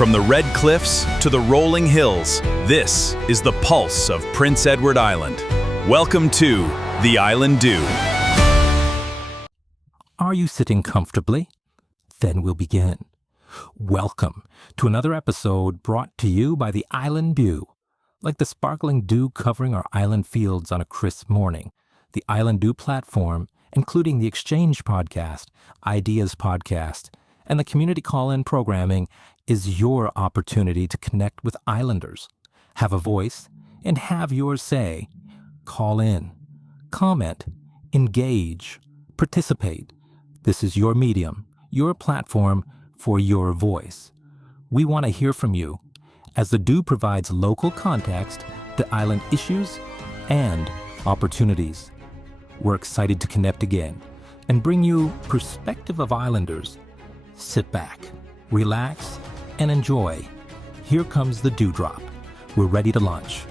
From the red cliffs to the rolling hills, this is the pulse of Prince Edward Island. Welcome to the Island Dew. Are you sitting comfortably? Then we'll begin. Welcome to another episode brought to you by the Island Dew. Like the sparkling dew covering our island fields on a crisp morning, the Island Dew platform, including the Exchange podcast, Ideas podcast, and the community call-in programming, is your opportunity to connect with islanders, have a voice, and have your say. Call in, comment, engage, participate. This is your medium, your platform for your voice. We want to hear from you, as the Dew provides local context to island issues and opportunities. We're excited to connect again and bring you perspective of islanders. Sit back, relax, and enjoy. Here comes the dewdrop. We're ready to launch.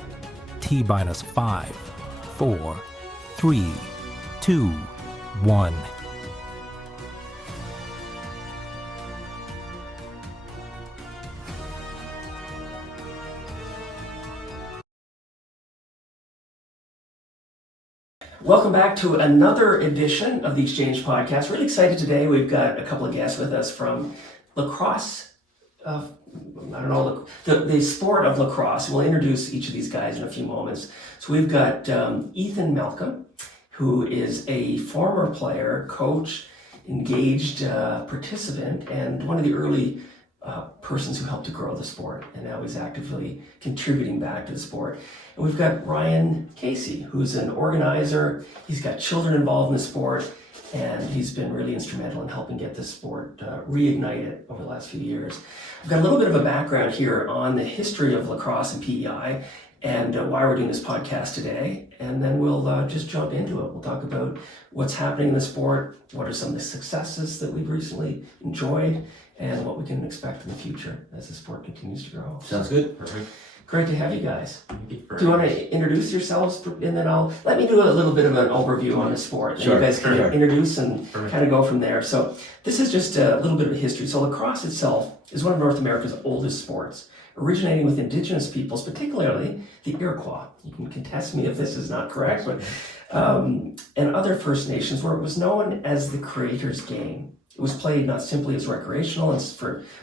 T-5, 4, 3, 2, 1. Welcome back to another edition of the Exchange podcast. Really excited today. We've got a couple of guests with us from lacrosse. The sport of lacrosse. We'll introduce each of these guys in a few moments. So we've got Ethan Malcom, who is a former player, coach, engaged participant, and one of the early persons who helped to grow the sport, and now he's actively contributing back to the sport. And we've got Ryan Casey, who's an organizer. He's got children involved in the sport, and he's been really instrumental in helping get this sport reignited over the last few years. I've got a little bit of a background here on the history of lacrosse and PEI and why we're doing this podcast today, and then we'll just jump into it. We'll talk about what's happening in the sport, what are some of the successes that we've recently enjoyed, and what we can expect in the future as the sport continues to grow. Sounds good. Perfect. Great to have you guys. Thank you. Do you want to introduce yourselves, and then let me do a little bit of an overview on the sport. Sure, You guys can sure. introduce and kind of go from there. So this is just a little bit of history. So lacrosse itself is one of North America's oldest sports, originating with Indigenous peoples, particularly the Iroquois. You can contest me if this is not correct, but and other First Nations, where it was known as the creator's game. It was played not simply as recreational,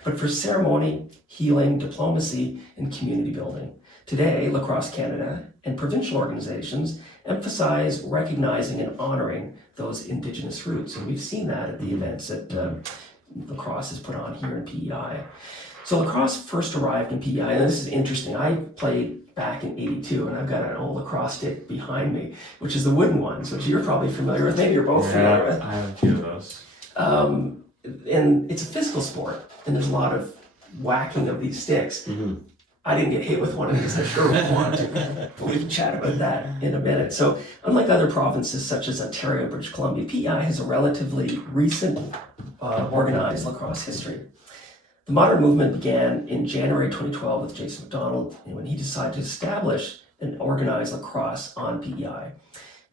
but for ceremony, healing, diplomacy, and community building. Today, Lacrosse Canada and provincial organizations emphasize recognizing and honoring those Indigenous roots. And we've seen that at the events that lacrosse is put on here in PEI. So lacrosse first arrived in PEI, and this is interesting. I played back in '82, and I've got an old lacrosse stick behind me, which is the wooden ones, which you're probably familiar with. Maybe you're both familiar with. I have a few of those. And it's a physical sport, and there's a lot of whacking of these sticks. Mm-hmm. I didn't get hit with one of these, I sure would want to, but we can chat about that in a minute. So unlike other provinces such as Ontario, British Columbia, PEI has a relatively recent organized lacrosse history. The modern movement began in January 2012 with Jason McDonald, when he decided to establish an organized lacrosse on PEI.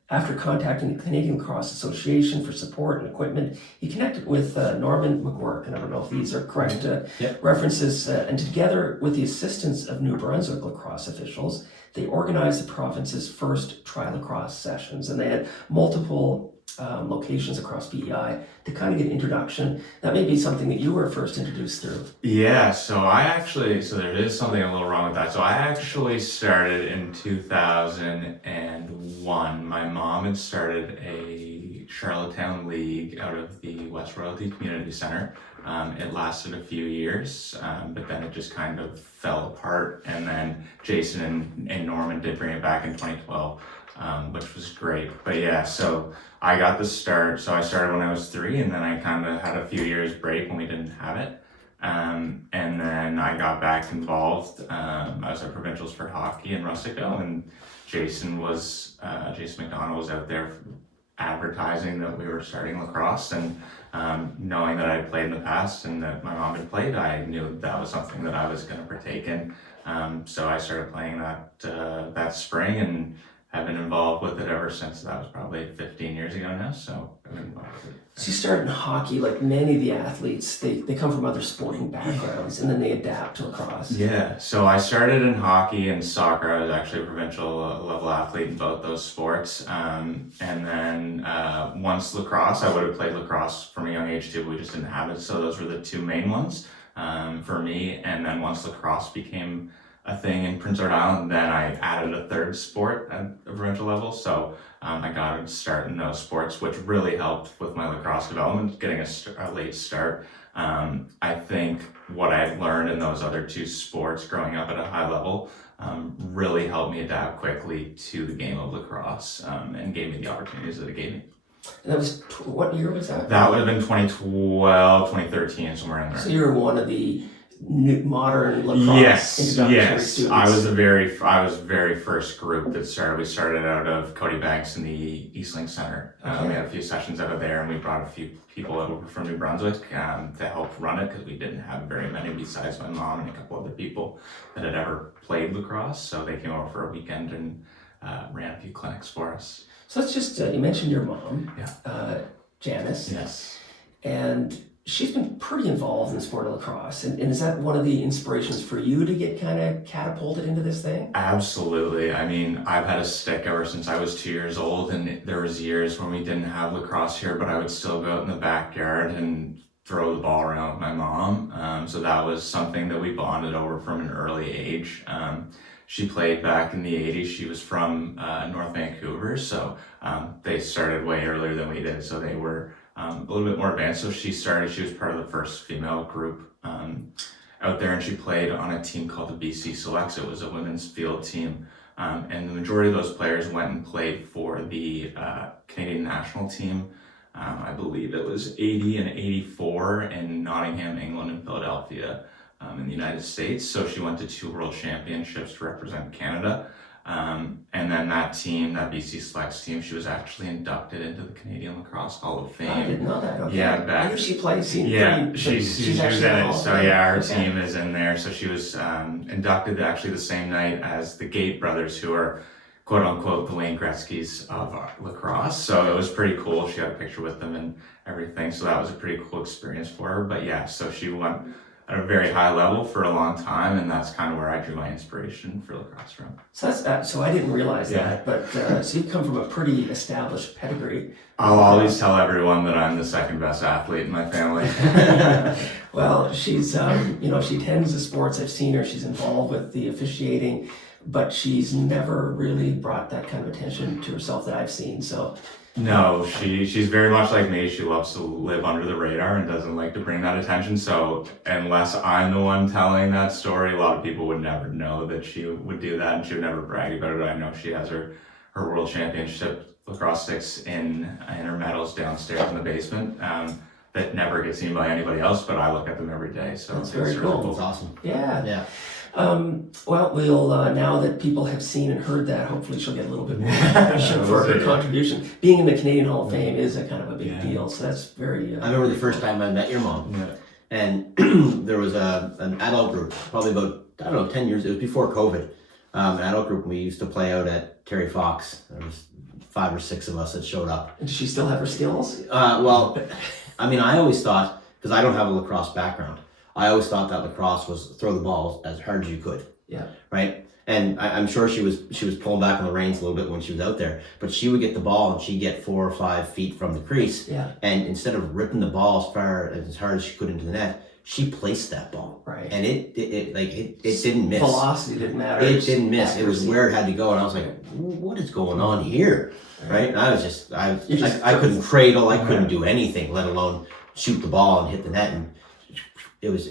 After contacting the Canadian Lacrosse Association for support and equipment, he connected with Norman McGuirk, and I don't know if these are correct references, and together with the assistance of New Brunswick lacrosse officials, they organized the province's first tri-lacrosse sessions, and they had multiple locations across PEI to kind of get an introduction. That may be something that you were first introduced through. Yeah, so there is something a little wrong with that. So I actually started in 2001. My mom had started a Charlottetown League out of the West Royalty Community Center. It lasted a few years, but then it just kind of fell apart. And then Jason and Norman did bring it back in 2012. Which was great. But yeah, so I got the start. So I started when I was 3, and then I kind of had a few years break when we didn't have it. And then I got back involved. I was at Provincials for Hockey in Rustico, and Jason McDonald was out there advertising that we were starting lacrosse, and knowing that I had played in the past and that my mom had played, I knew that was something that I was going to partake in. So I started playing that spring, and have been involved with it ever since. That was probably 15 years ago now, so I've been involved with it. So you start in hockey, like many of the athletes, they come from other sporting backgrounds and then they adapt to lacrosse. Yeah, so I started in hockey and soccer. I was actually a provincial level athlete in both those sports. And then once lacrosse, I would have played lacrosse from a young age too, but we just didn't have it. So those were the two main ones for me. And then once lacrosse became a thing in Prince Edward Island, then I added a third sport at a provincial level. So I got to start in those sports, which really helped with my lacrosse development, getting a late start. I think what I learned in those other two sports growing up at a high level really helped me adapt quickly to the game of lacrosse and gave me the opportunities that it gave me. And that was, what year was that? That would have been 2012, 2013, somewhere in there. So you were one of the new modern lacrosse introductory students. I was very first group that started. We started out of Cody Banks in the Eastlink Center. Okay. We had a few sessions out of there, and we brought a few people over from New Brunswick to help run it, because we didn't have very many besides my mom and a couple other people that had ever played lacrosse. So they came over for a weekend and ran a few clinics for us. So let's just, you mentioned your mom, Yeah. Janice. Yes. And she's been pretty involved in the sport of lacrosse. And is that one of the inspirations for you to get kind of catapulted into this thing? Absolutely. I mean, I've had a stick ever since I was 2 years old, and there was years when we didn't have lacrosse here, but I would still go out in the backyard and throw the ball around with my mom. So that was something that we bonded over from an early age. She played back in the 80s. She was from North Vancouver, so they started way earlier than we did, so they were a little bit more advanced. So she was part of the first female group out there, and she played on a team called the BC Selects. It was a women's field team, and the majority of those players went and played for the Canadian national team. I believe it was 80 and 84 in Nottingham, England, and Philadelphia in the United States. So she went to 2 world championships to represent Canada. And then that team, that BC Selects team, she was actually inducted into the Canadian Lacrosse Hall of Fame. I didn't know that. Okay. Yeah, I knew she plays. Yeah, she's actually in it. So yeah, our Okay. team is in there. So she was inducted actually the same night as the Gate brothers, who are quote unquote the Wayne Gretzky's of lacrosse. So it was pretty cool. She got a picture with them and everything. So that was a pretty cool experience for her. But yeah, so she went at a very high level for a long time, and that's kind of where I drew my inspiration for lacrosse from. So that's so I didn't realize Yeah. that, but so you come from a pretty established pedigree. I'll always tell everyone that I'm the second best athlete in my family. Well, she's she tends the sports. I've seen her. She's involved with the officiating, but she's never really brought that kind of attention to herself that I've seen. So No, she's very much like me. She loves to live under the radar and doesn't like to bring that attention. So unless I'm the one telling that story, a lot of people would never know that she would do that, and she would never brag about it. I know she has her world championship lacrosse sticks in her medals downstairs in the basement. That never gets seen by anybody else, but I look at them every day. So That's it's very really cool. That's awesome. yeah. Yeah. Well, we'll now that people have seen and heard that, hopefully she'll get a little bit more recognition for her contribution. Being in the Canadian Hall of Fame is a kind of a big deal, so that's very. I remember the first time I met your mom, and there was an adult group, probably about 10 years. It was before COVID. An adult group. We used to play out at Terry Fox. There was 5 or 6 of us that showed up. Does she still have her skills? Well, I mean, I always thought, because I don't have a lacrosse background, I always thought that lacrosse was throw the ball as hard as you could. Yeah. Right? And I'm sure she was pulling back on the reins a little bit when she was out there, but she would get the ball and she'd get 4 or 5 feet from the crease. Yeah. And instead of ripping the ball as hard as she could into the net, she placed that ball. Right. And it didn't miss. Velocity didn't matter. It didn't miss. Accuracy. It was where it had to go, and I was like, "What is going on here?" Right? And I couldn't cradle. I couldn't do anything, let alone shoot the ball and hit the net. And it was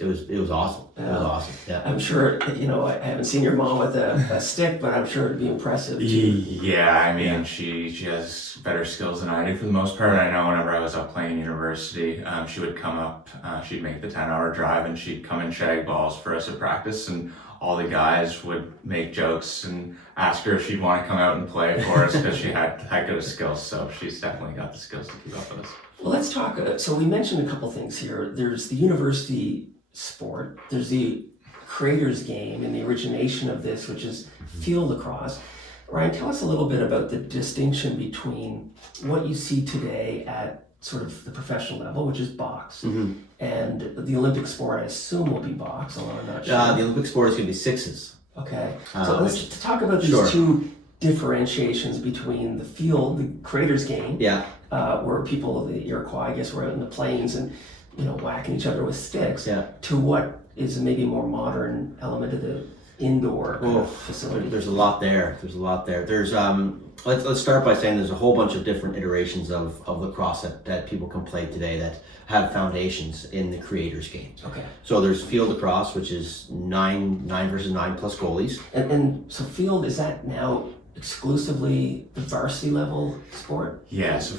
awesome. It was awesome. Yeah. I'm sure, I haven't seen your mom with a stick, but I'm sure it'd be impressive too. Yeah, I mean, she has better skills than I do for the most part. I know whenever I was up playing university, she would come up, she'd make the 10-hour drive, and she'd come and shag balls for us at practice, and all the guys would make jokes and ask her if she'd want to come out and play for us, because she had good skills. So she's definitely got the skills to keep up with us. Well, let's talk. So we mentioned a couple things here. There's the university sport. There's the creator's game and the origination of this, which is field lacrosse. Ryan, tell us a little bit about the distinction between what you see today at sort of the professional level, which is box, and the Olympic sport, I assume, will be box, although I'm not sure. The Olympic sport is going to be sixes. Okay, so let's just talk about these Sure. two differentiations between the field, the creator's game, Yeah. where people, the Iroquois, I guess, were out in the plains and, whacking each other with sticks, Yeah. to what is maybe a more modern element of the indoor kind of facility. There's a lot there. There's let's start by saying there's a whole bunch of different iterations of lacrosse that people can play today that have foundations in the creator's game. Okay. So there's field lacrosse, which is 9 versus 9 plus goalies. And so field, is that now exclusively the varsity level sport? Yeah, so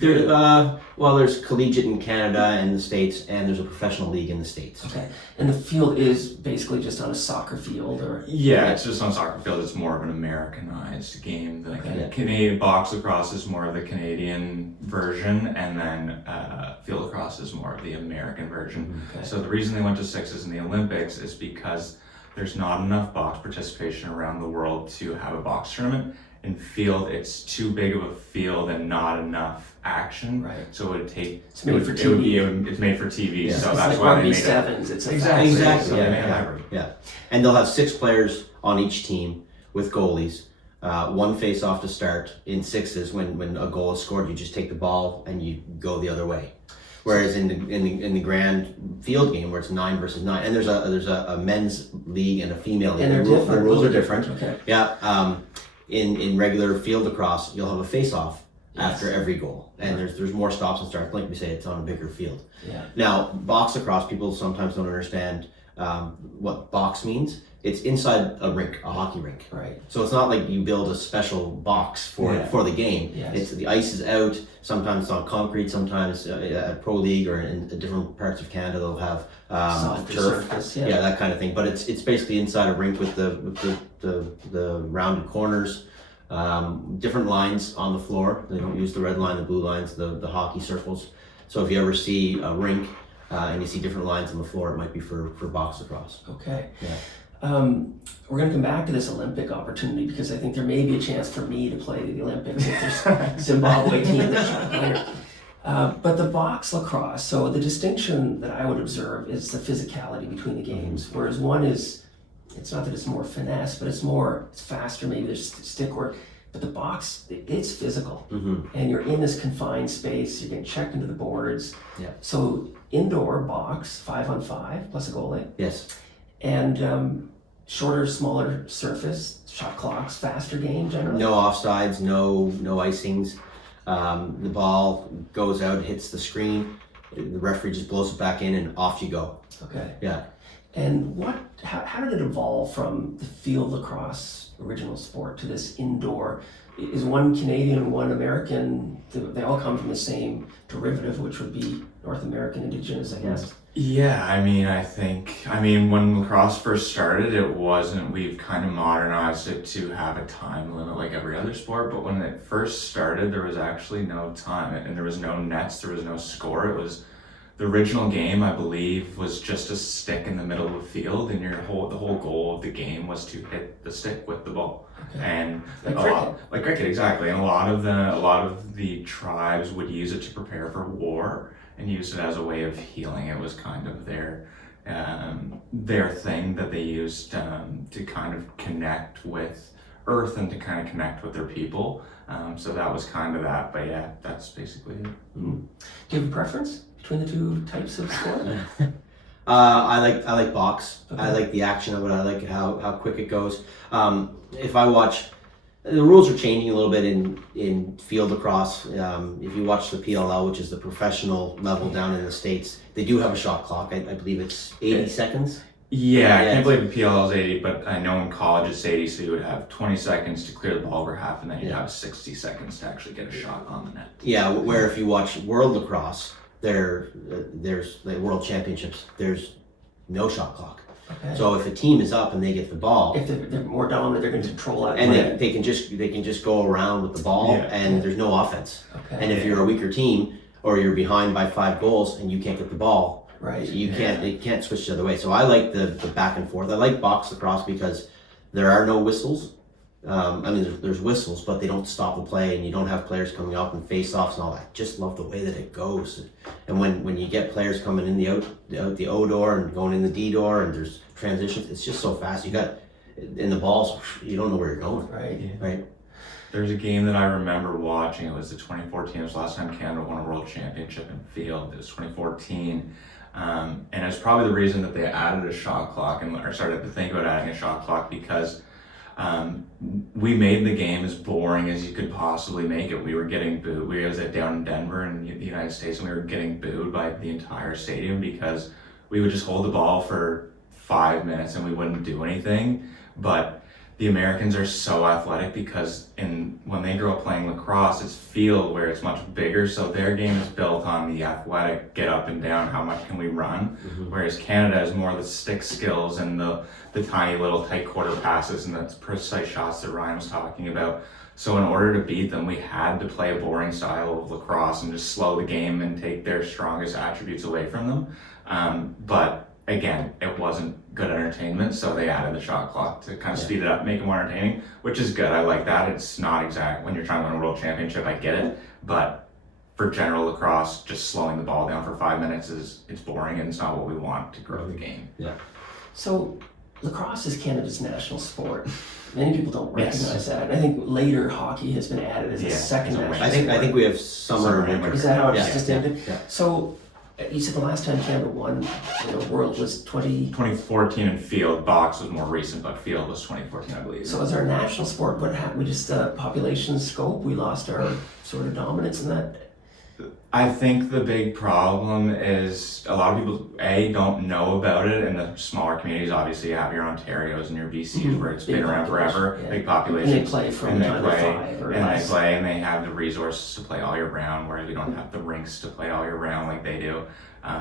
There's collegiate in Canada and the States, and there's a professional league in the States. Okay. And the field is basically just on a soccer field, or? yeah, it's just on soccer field. It's more of an Americanized game. The Canadian box lacrosse is more of the Canadian version, and then field lacrosse is more of the American version. Okay. So the reason they went to sixes in the Olympics is because there's not enough box participation around the world to have a box tournament. In field, it's too big of a field and not enough action. Right. So it would take. It's made for TV. It's made for TV. Yeah. So It's that's like why rugby they made sevens. It's a Exactly. fast- So Yeah, they made a yeah, hybrid. yeah. And they'll have 6 players on each team with goalies. One face off to start. In sixes, when a goal is scored, you just take the ball and you go the other way. Whereas in the grand field game, where it's 9 versus 9, and there's a men's league and a female league. And they're different. The rules are different. Okay. Yeah. In regular field lacrosse, you'll have a face off after every goal, and there's more stops and starts. Like we say, it's on a bigger field. Yeah. Now, box lacrosse, people sometimes don't understand what box means. It's inside a rink, a hockey rink. Right. So it's not like you build a special box for the game. Yes. It's the ice is out. Sometimes it's on concrete. Sometimes at Pro League or in different parts of Canada they'll have Softer turf. surface, Yeah, that kind of thing. But it's basically inside a rink with the rounded corners, different lines on the floor. They don't use the red line, the blue lines, the hockey circles. So if you ever see a rink and you see different lines on the floor, it might be for box lacrosse. Okay. Yeah. We're going to come back to this Olympic opportunity because I think there may be a chance for me to play the Olympics if there's a Zimbabwe team that's trying to play. But the box lacrosse, so the distinction that I would observe is the physicality between the games, whereas one is, it's not that it's more finesse, but it's faster, maybe there's stick work. But the box, it's physical, and you're in this confined space. You're getting checked into the boards. Yeah. So indoor box, 5-on-5 plus a goalie. Yes. And shorter, smaller surface, shot clocks, faster game generally. No offsides, no icings. The ball goes out, hits the screen. The referee just blows it back in, and off you go. Okay. Yeah. And how did it evolve from the field lacrosse original sport to this indoor? Is one Canadian, one American? They all come from the same derivative, which would be North American Indigenous, I guess. Yeah, I mean, when lacrosse first started, we've kind of modernized it to have a time limit like every other sport, but when it first started, there was actually no time, and there was no nets, there was no score. It was, the original game, I believe, was just a stick in the middle of the field, and the whole goal of the game was to hit the stick with the ball. Okay. And Like cricket. Exactly. And a lot of the tribes would use it to prepare for war and use it as a way of healing. It was kind of their thing that they used to kind of connect with Earth and to kind of connect with their people. So that was kind of that. But yeah, that's basically it. Do you have a preference between the two types of sport? I like box. Okay. I like the action of it. I like how quick it goes. If I watch, the rules are changing a little bit in field lacrosse. If you watch the PLL, which is the professional level down in the States, they do have a shot clock. I believe it's 80 seconds. Yeah, I can't believe the PLL is 80, but I know in college it's 80, so you would have 20 seconds to clear the ball over half, and then you'd have 60 seconds to actually get a shot on the net. Yeah, where if you watch World Lacrosse, there's the World Championships, there's no shot clock. Okay. So if a team is up and they get the ball, If they're more dominant, they're going to control that. and play. they can just go around with the ball, Yeah. and there's no offense. Okay. And if you're a weaker team or you're behind by 5 goals and you can't get the ball, Right. it can't switch the other way. So I like the back and forth. I like box lacrosse because there are no whistles. I mean, there's whistles, but they don't stop the play, and you don't have players coming up and face-offs and all that. Just love the way that it goes. And when you get players coming in the out the O door and going in the D door, and there's transitions, it's just so fast. You got in the balls, you don't know where you're going. Right. Yeah. Right. There's a game that I remember watching. It was the 2014. It was the last time Canada won a world championship in field. It was 2014. And it's probably the reason that they added a shot clock or started to think about adding a shot clock, because we made the game as boring as you could possibly make it. We were getting booed. We was down in Denver in the United States, and we were getting booed by the entire stadium because we would just hold the ball for 5 minutes and we wouldn't do anything. But the Americans are so athletic because when they grow up playing lacrosse, it's field where it's much bigger. So their game is built on the athletic get up and down, how much can we run? Whereas Canada is more the stick skills and the tiny little tight quarter passes and the precise shots that Ryan was talking about. So in order to beat them, we had to play a boring style of lacrosse and just slow the game and take their strongest attributes away from them. But again, it wasn't good entertainment, so they added the shot clock to kind of speed it up, make it more entertaining, which is good. I like that. It's not exact when you're trying to win a world championship, I get it, but for general lacrosse, just slowing the ball down for 5 minutes it's boring, and it's not what we want to grow the game. Yeah. So lacrosse is Canada's national sport. Many people don't recognize that. And I think later hockey has been added as a second as a national wing. sport. I think we have summer and winter. Is that how it's Yeah. distinctive? Yeah. So you said the last time Canada won world was 2014 in field. Box was more recent, but field was 2014, I believe. So as our national sport, what happened? We just population scope. We lost our sort of dominance in that. I think the big problem is a lot of people don't know about it in the smaller communities. Obviously, you have your Ontarios and your BCs where it's been around forever, big populations. And they play from time to 5 or less. And they have the resources to play all year round, whereas we don't have the rinks to play all year round like they do.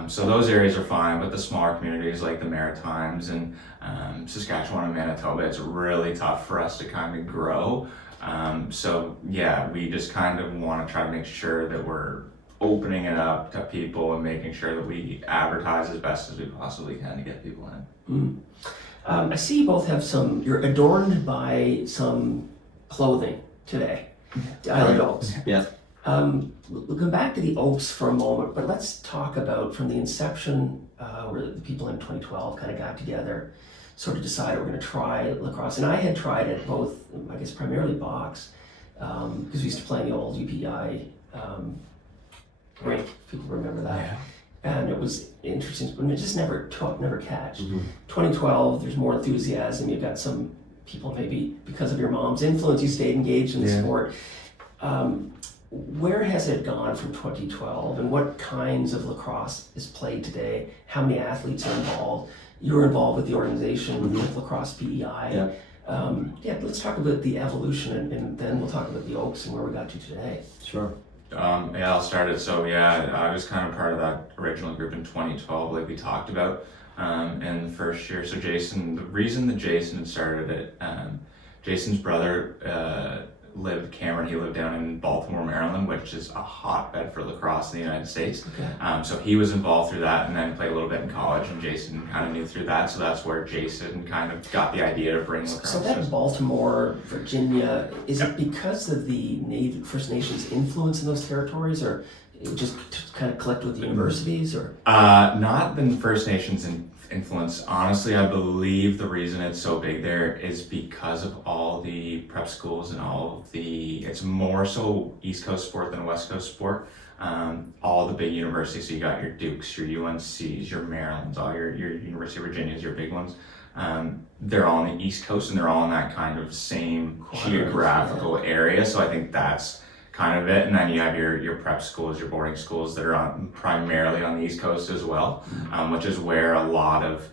So those areas are fine, but the smaller communities like the Maritimes and Saskatchewan and Manitoba, it's really tough for us to kind of grow. So yeah, we just kind of want to try to make sure that we're opening it up to people and making sure that we advertise as best as we possibly can to get people in. I see you both have you're adorned by some clothing today, the Island Oaks. Yeah. We'll come back to the Oaks for a moment, but let's talk about from the inception where the people in 2012 kind of got together, sort of decided we're going to try lacrosse. And I had tried it both, I guess primarily box, because we used to play in the old UPI rink, if people remember that. Yeah. And it was interesting, but it just never catched. 2012, there's more enthusiasm. You've got some people, maybe because of your mom's influence, you stayed engaged in the sport. Where has it gone from 2012, and what kinds of lacrosse is played today? How many athletes are involved? You were involved with the organization with Lacrosse PEI. Let's talk about the evolution, and then we'll talk about the Oaks and where we got to today. Sure. I'll start it. So I was kind of part of that original group in 2012, like we talked about, in the first year. So the reason that Jason had started it, Jason's brother Cameron, he lived down in Baltimore, Maryland, which is a hotbed for lacrosse in the United States. Okay. So he was involved through that, and then played a little bit in college, and Jason kind of knew through that. So that's where Jason kind of got the idea to bring lacrosse. So that Baltimore, Virginia, is it because of the First Nations influence in those territories, or it just kind of collect with the universities, or? Not the First Nations influence. Honestly, I believe the reason it's so big there is because of all the prep schools and it's more so East Coast sport than West Coast sport. All the big universities, so you got your Dukes, your UNCs, your Marylands, all your University of Virginias, your big ones. They're all on the East Coast, and they're all in that kind of same geographical area. So I think that's kind of it. And then you have your prep schools, your boarding schools that are primarily on the East Coast as well, which is where a lot of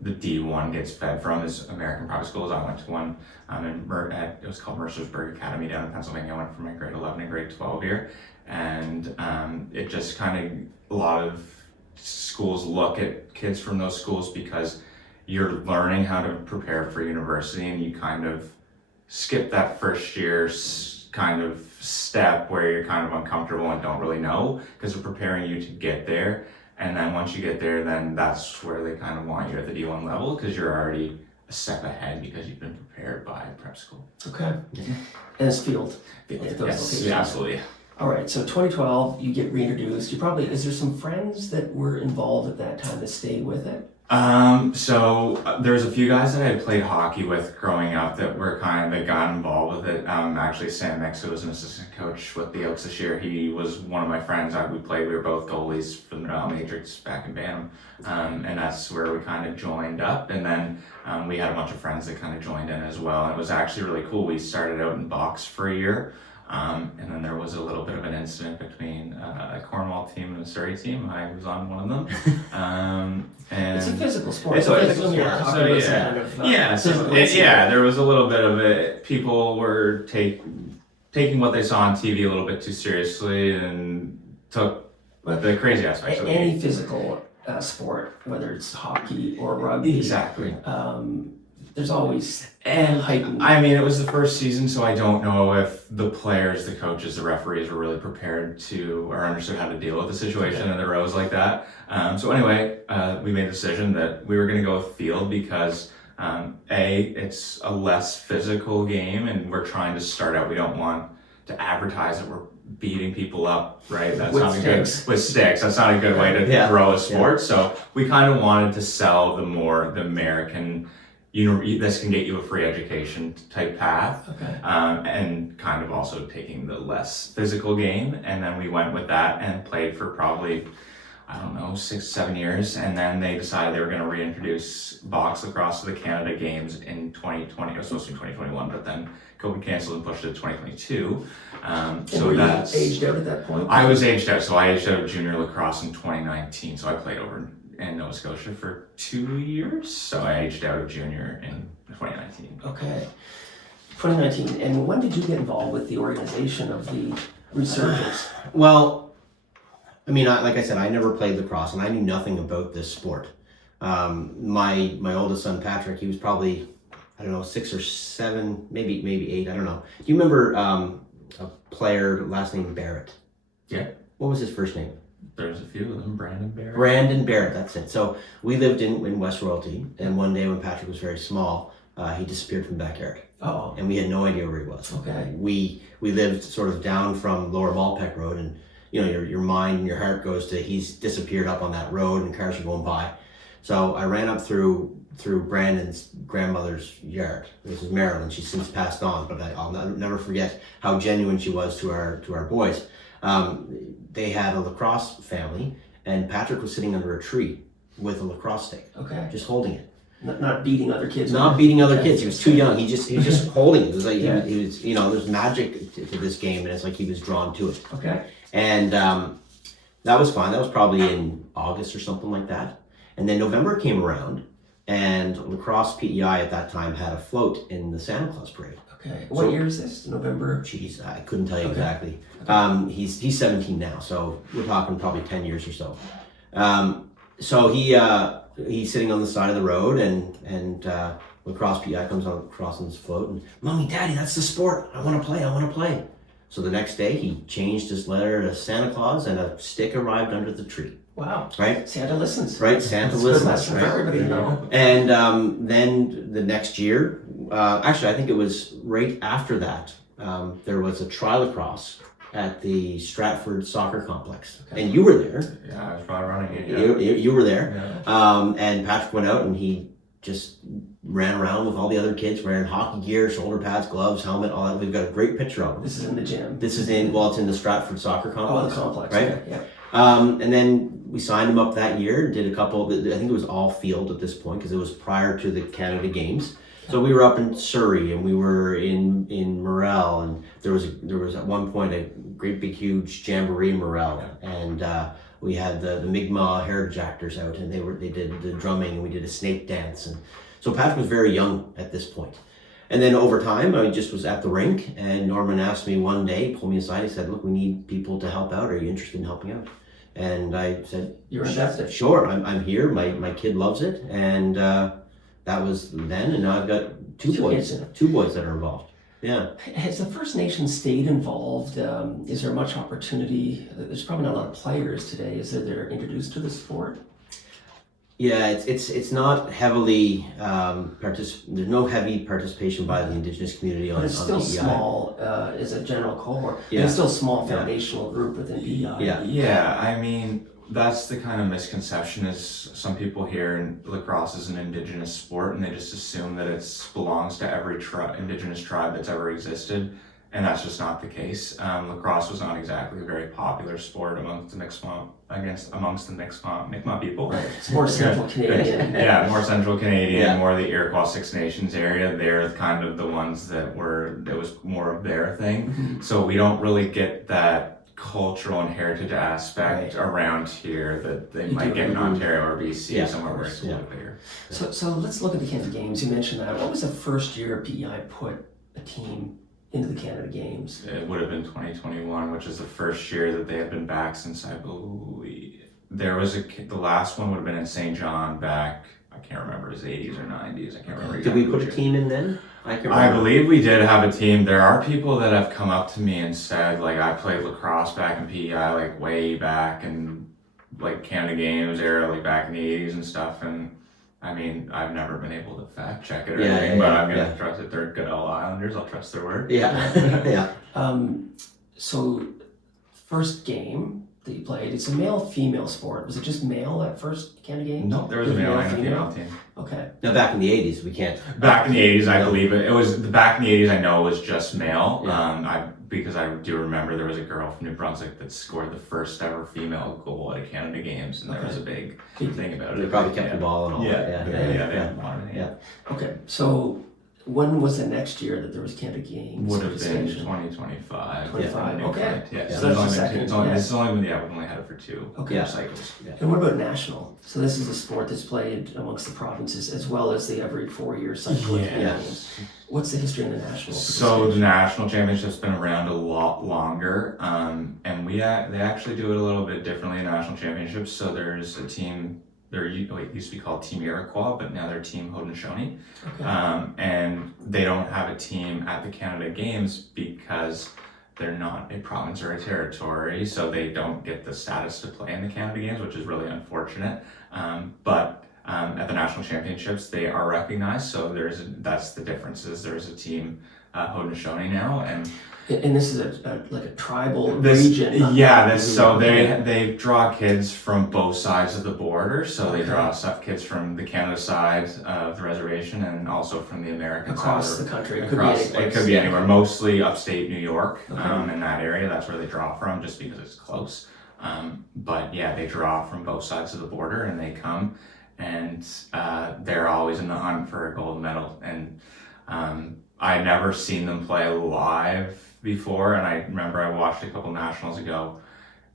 the D1 gets fed from, is American private schools. I went to one it was called Mercersburg Academy down in Pennsylvania. I went for my grade 11 and grade 12 year, and it just kind of, a lot of schools look at kids from those schools because you're learning how to prepare for university, and you kind of skip that first year kind of step where you're kind of uncomfortable and don't really know, because they're preparing you to get there. And then once you get there, then that's where they kind of want you at the D1 level, because you're already a step ahead because you've been prepared by prep school. Okay. And it's field. Yes, at those locations. yeah, absolutely. All right, so 2012, you get reintroduced. Is there some friends that were involved at that time that stayed with it? So there's a few guys that I played hockey with growing up that got involved with it. Actually, Sam Mix, who was an assistant coach with the Oaks this year, he was one of my friends. We were both goalies for the Matrix back in Bantam. And that's where we kind of joined up. And then we had a bunch of friends that kind of joined in as well. And it was actually really cool. We started out in box for a year. And then there was a little bit of an incident between a Cornwall team and a Surrey team. I was on one of them. And It's a physical sport. It's a physical you're sport. talking So about some yeah, kind of, physical incident. there was a little bit of it. People were taking what they saw on TV a little bit too seriously and took the crazy aspects of it. Any physical sport, whether it's hockey or rugby. Exactly. There's always And heightened. I mean, it was the first season, so I don't know if the players, the coaches, the referees were really prepared to or understood how to deal with the situation and the rows like that. So anyway, we made the decision that we were going to go with field because it's a less physical game, and we're trying to start out. We don't want to advertise that we're beating people up, right? That's With not sticks. good. With sticks, that's not a good way to grow a sport. So we kind of wanted to sell the American. This can get you a free education type path, Okay. and kind of also taking the less physical game. And then we went with that and played for probably, 6-7 years. And then they decided they were going to reintroduce box lacrosse to the Canada Games in 2020. It was supposed to be 2021, but then COVID canceled and pushed it to 2022. So were that's you aged out at that point? I was aged out. So I aged out of junior lacrosse in 2019. So I played over in Nova Scotia for 2 years, so I aged out of junior in 2019. Okay. 2019. And when did you get involved with the organization of the resurgence? Well, I mean, like I said, I never played lacrosse, and I knew nothing about this sport. My oldest son Patrick, he was probably 6 or 7, maybe 8. I don't know. Do you remember a player last name Barrett? Yeah. What was his first name? There's a few of them. Brandon Barrett, that's it. So we lived in West Royalty, and one day when Patrick was very small, he disappeared from the backyard. Oh. And we had no idea where he was. Okay. We lived sort of down from Lower Ballpeck Road, and your mind and your heart goes to he's disappeared up on that road and cars are going by. So I ran up through Brandon's grandmother's yard. This is Marilyn. She's since passed on, but I'll never forget how genuine she was to our boys. They had a lacrosse family, and Patrick was sitting under a tree with a lacrosse stick, Okay. just holding it. Not beating other kids. Not beating other kids. He was too young. He was just holding it. It was like Yeah. he was there's magic to this game, and it's like he was drawn to it. Okay. And that was fine. That was probably in August or something like that. And then November came around, and Lacrosse PEI at that time had a float in the Santa Claus parade. Okay. What year is this? November? Jeez, I couldn't tell you Okay. exactly. He's 17 now, so we're talking probably 10 years or so. So he's sitting on the side of the road, and Lacrosse PEI comes on across on his float, and Mommy, Daddy, that's the sport. I want to play. So the next day, he changed his letter to Santa Claus, and a stick arrived under the tree. Wow. Right? Santa listens. Right, Santa That's a good listens. lesson for Right? everybody to know. And then the next year, actually, I think it was right after that, there was a trilacrosse at the Stratford Soccer Complex, Okay. and you were there. Yeah, I was probably running it. You were there, Yeah. and Patrick went out and he just ran around with all the other kids wearing hockey gear, shoulder pads, gloves, helmet, all that. We've got a great picture of him. This is in the gym. This is it's in the Stratford Soccer Complex. Oh, the complex. Right? Okay. Yeah. And then we signed him up that year, did a couple, I think it was all field at this point because it was prior to the Canada Games. So we were up in Surrey and we were in Morel, and there was at one point a great big huge jamboree in Morel, and we had the Mi'kmaq heritage actors out, and they did the drumming, and we did a snake dance, and so Patrick was very young at this point. And then over time, I just was at the rink, and Norman asked me one day, pulled me aside, he said, "Look, we need people to help out. Are you interested in helping out?" And I said, You're invested. Sure, I'm here. My kid loves it, and that was then. And now I've got two boys that are involved. Yeah. Has the First Nations stayed involved? Is there much opportunity? There's probably not a lot of players today, is there, that are introduced to the sport? Yeah, it's not heavily there's no heavy participation by the Indigenous community on But it's still PEI. small as a general cohort. Yeah. And it's still a small foundational group within PEI. Yeah. Yeah, I mean, that's the kind of misconception is some people hear lacrosse is an Indigenous sport and they just assume that it belongs to every Indigenous tribe that's ever existed. And that's just not the case. Lacrosse was not exactly a very popular sport amongst the Mi'kmaq people. Right. It's more Central Canadian. Yeah, more Central Canadian, Yeah. more the Iroquois Six Nations area. They're kind of the ones that was more of their thing. Mm-hmm. So we don't really get that cultural and heritage aspect around here that they might get in Ontario or BC, Yeah, somewhere where it's a yeah. little bigger. So let's look at the Canada Games. You mentioned that. What was the first year PEI put a team into the Canada Games? It would have been 2021, which is the first year that they have been back since I believe there was the last one would have been in St. John back, I can't remember, his 80s or 90s. I can't remember Did exactly. we put a which team in then? I can I remember. believe we did have a team. There are people that have come up to me and said, like, I played lacrosse back in PEI, like, way back in, like, Canada Games era, like, back in the 80s and stuff, and I mean, I've never been able to fact check it or anything, but I'm gonna trust that they're good old Islanders. I'll trust their word. Yeah, yeah. So first game that you played, it's a male-female sport. Was it just male at first Canada Games? No, there was a male and a female team. Okay. Now back in the 80s, we can't. Back in the 80s, I believe it was back in the 80s. I know it was just male. Because I do remember there was a girl from New Brunswick that scored the first ever female goal at a Canada Games, and there was a big thing about it. They probably kept the ball and all that. Yeah. Okay. So when was the next year that there was Canada Games? Would have been participation? 2025. 25, okay. Yeah. So So that's the it's second, only, yeah. this is only we've only had it for two Okay. cycles. And what about national? So this is a sport that's played amongst the provinces as well as the every 4-year cycle of Canada Yeah. Games. What's the history in the national? So the participation? national championship's been around a lot longer, and they actually do it a little bit differently in national championships. So there's a team. It used to be called Team Iroquois, but now they're Team Haudenosaunee. Okay. And they don't have a team at the Canada Games because they're not a province or a territory, so they don't get the status to play in the Canada Games, which is really unfortunate. But at the national championships, they are recognized. So that's the difference. Is there's a team Haudenosaunee now, and this is like a tribal region. So they draw kids from both sides of the border. So they draw kids from the Canada side of the reservation and also from the American Across side. the country. It could be anywhere. Mostly upstate New York, in that area. That's where they draw from, just because it's close. But yeah, they draw from both sides of the border, and they come, and they're always in the hunt for a gold medal. And I'd never seen them play live before, and I remember I watched a couple nationals ago,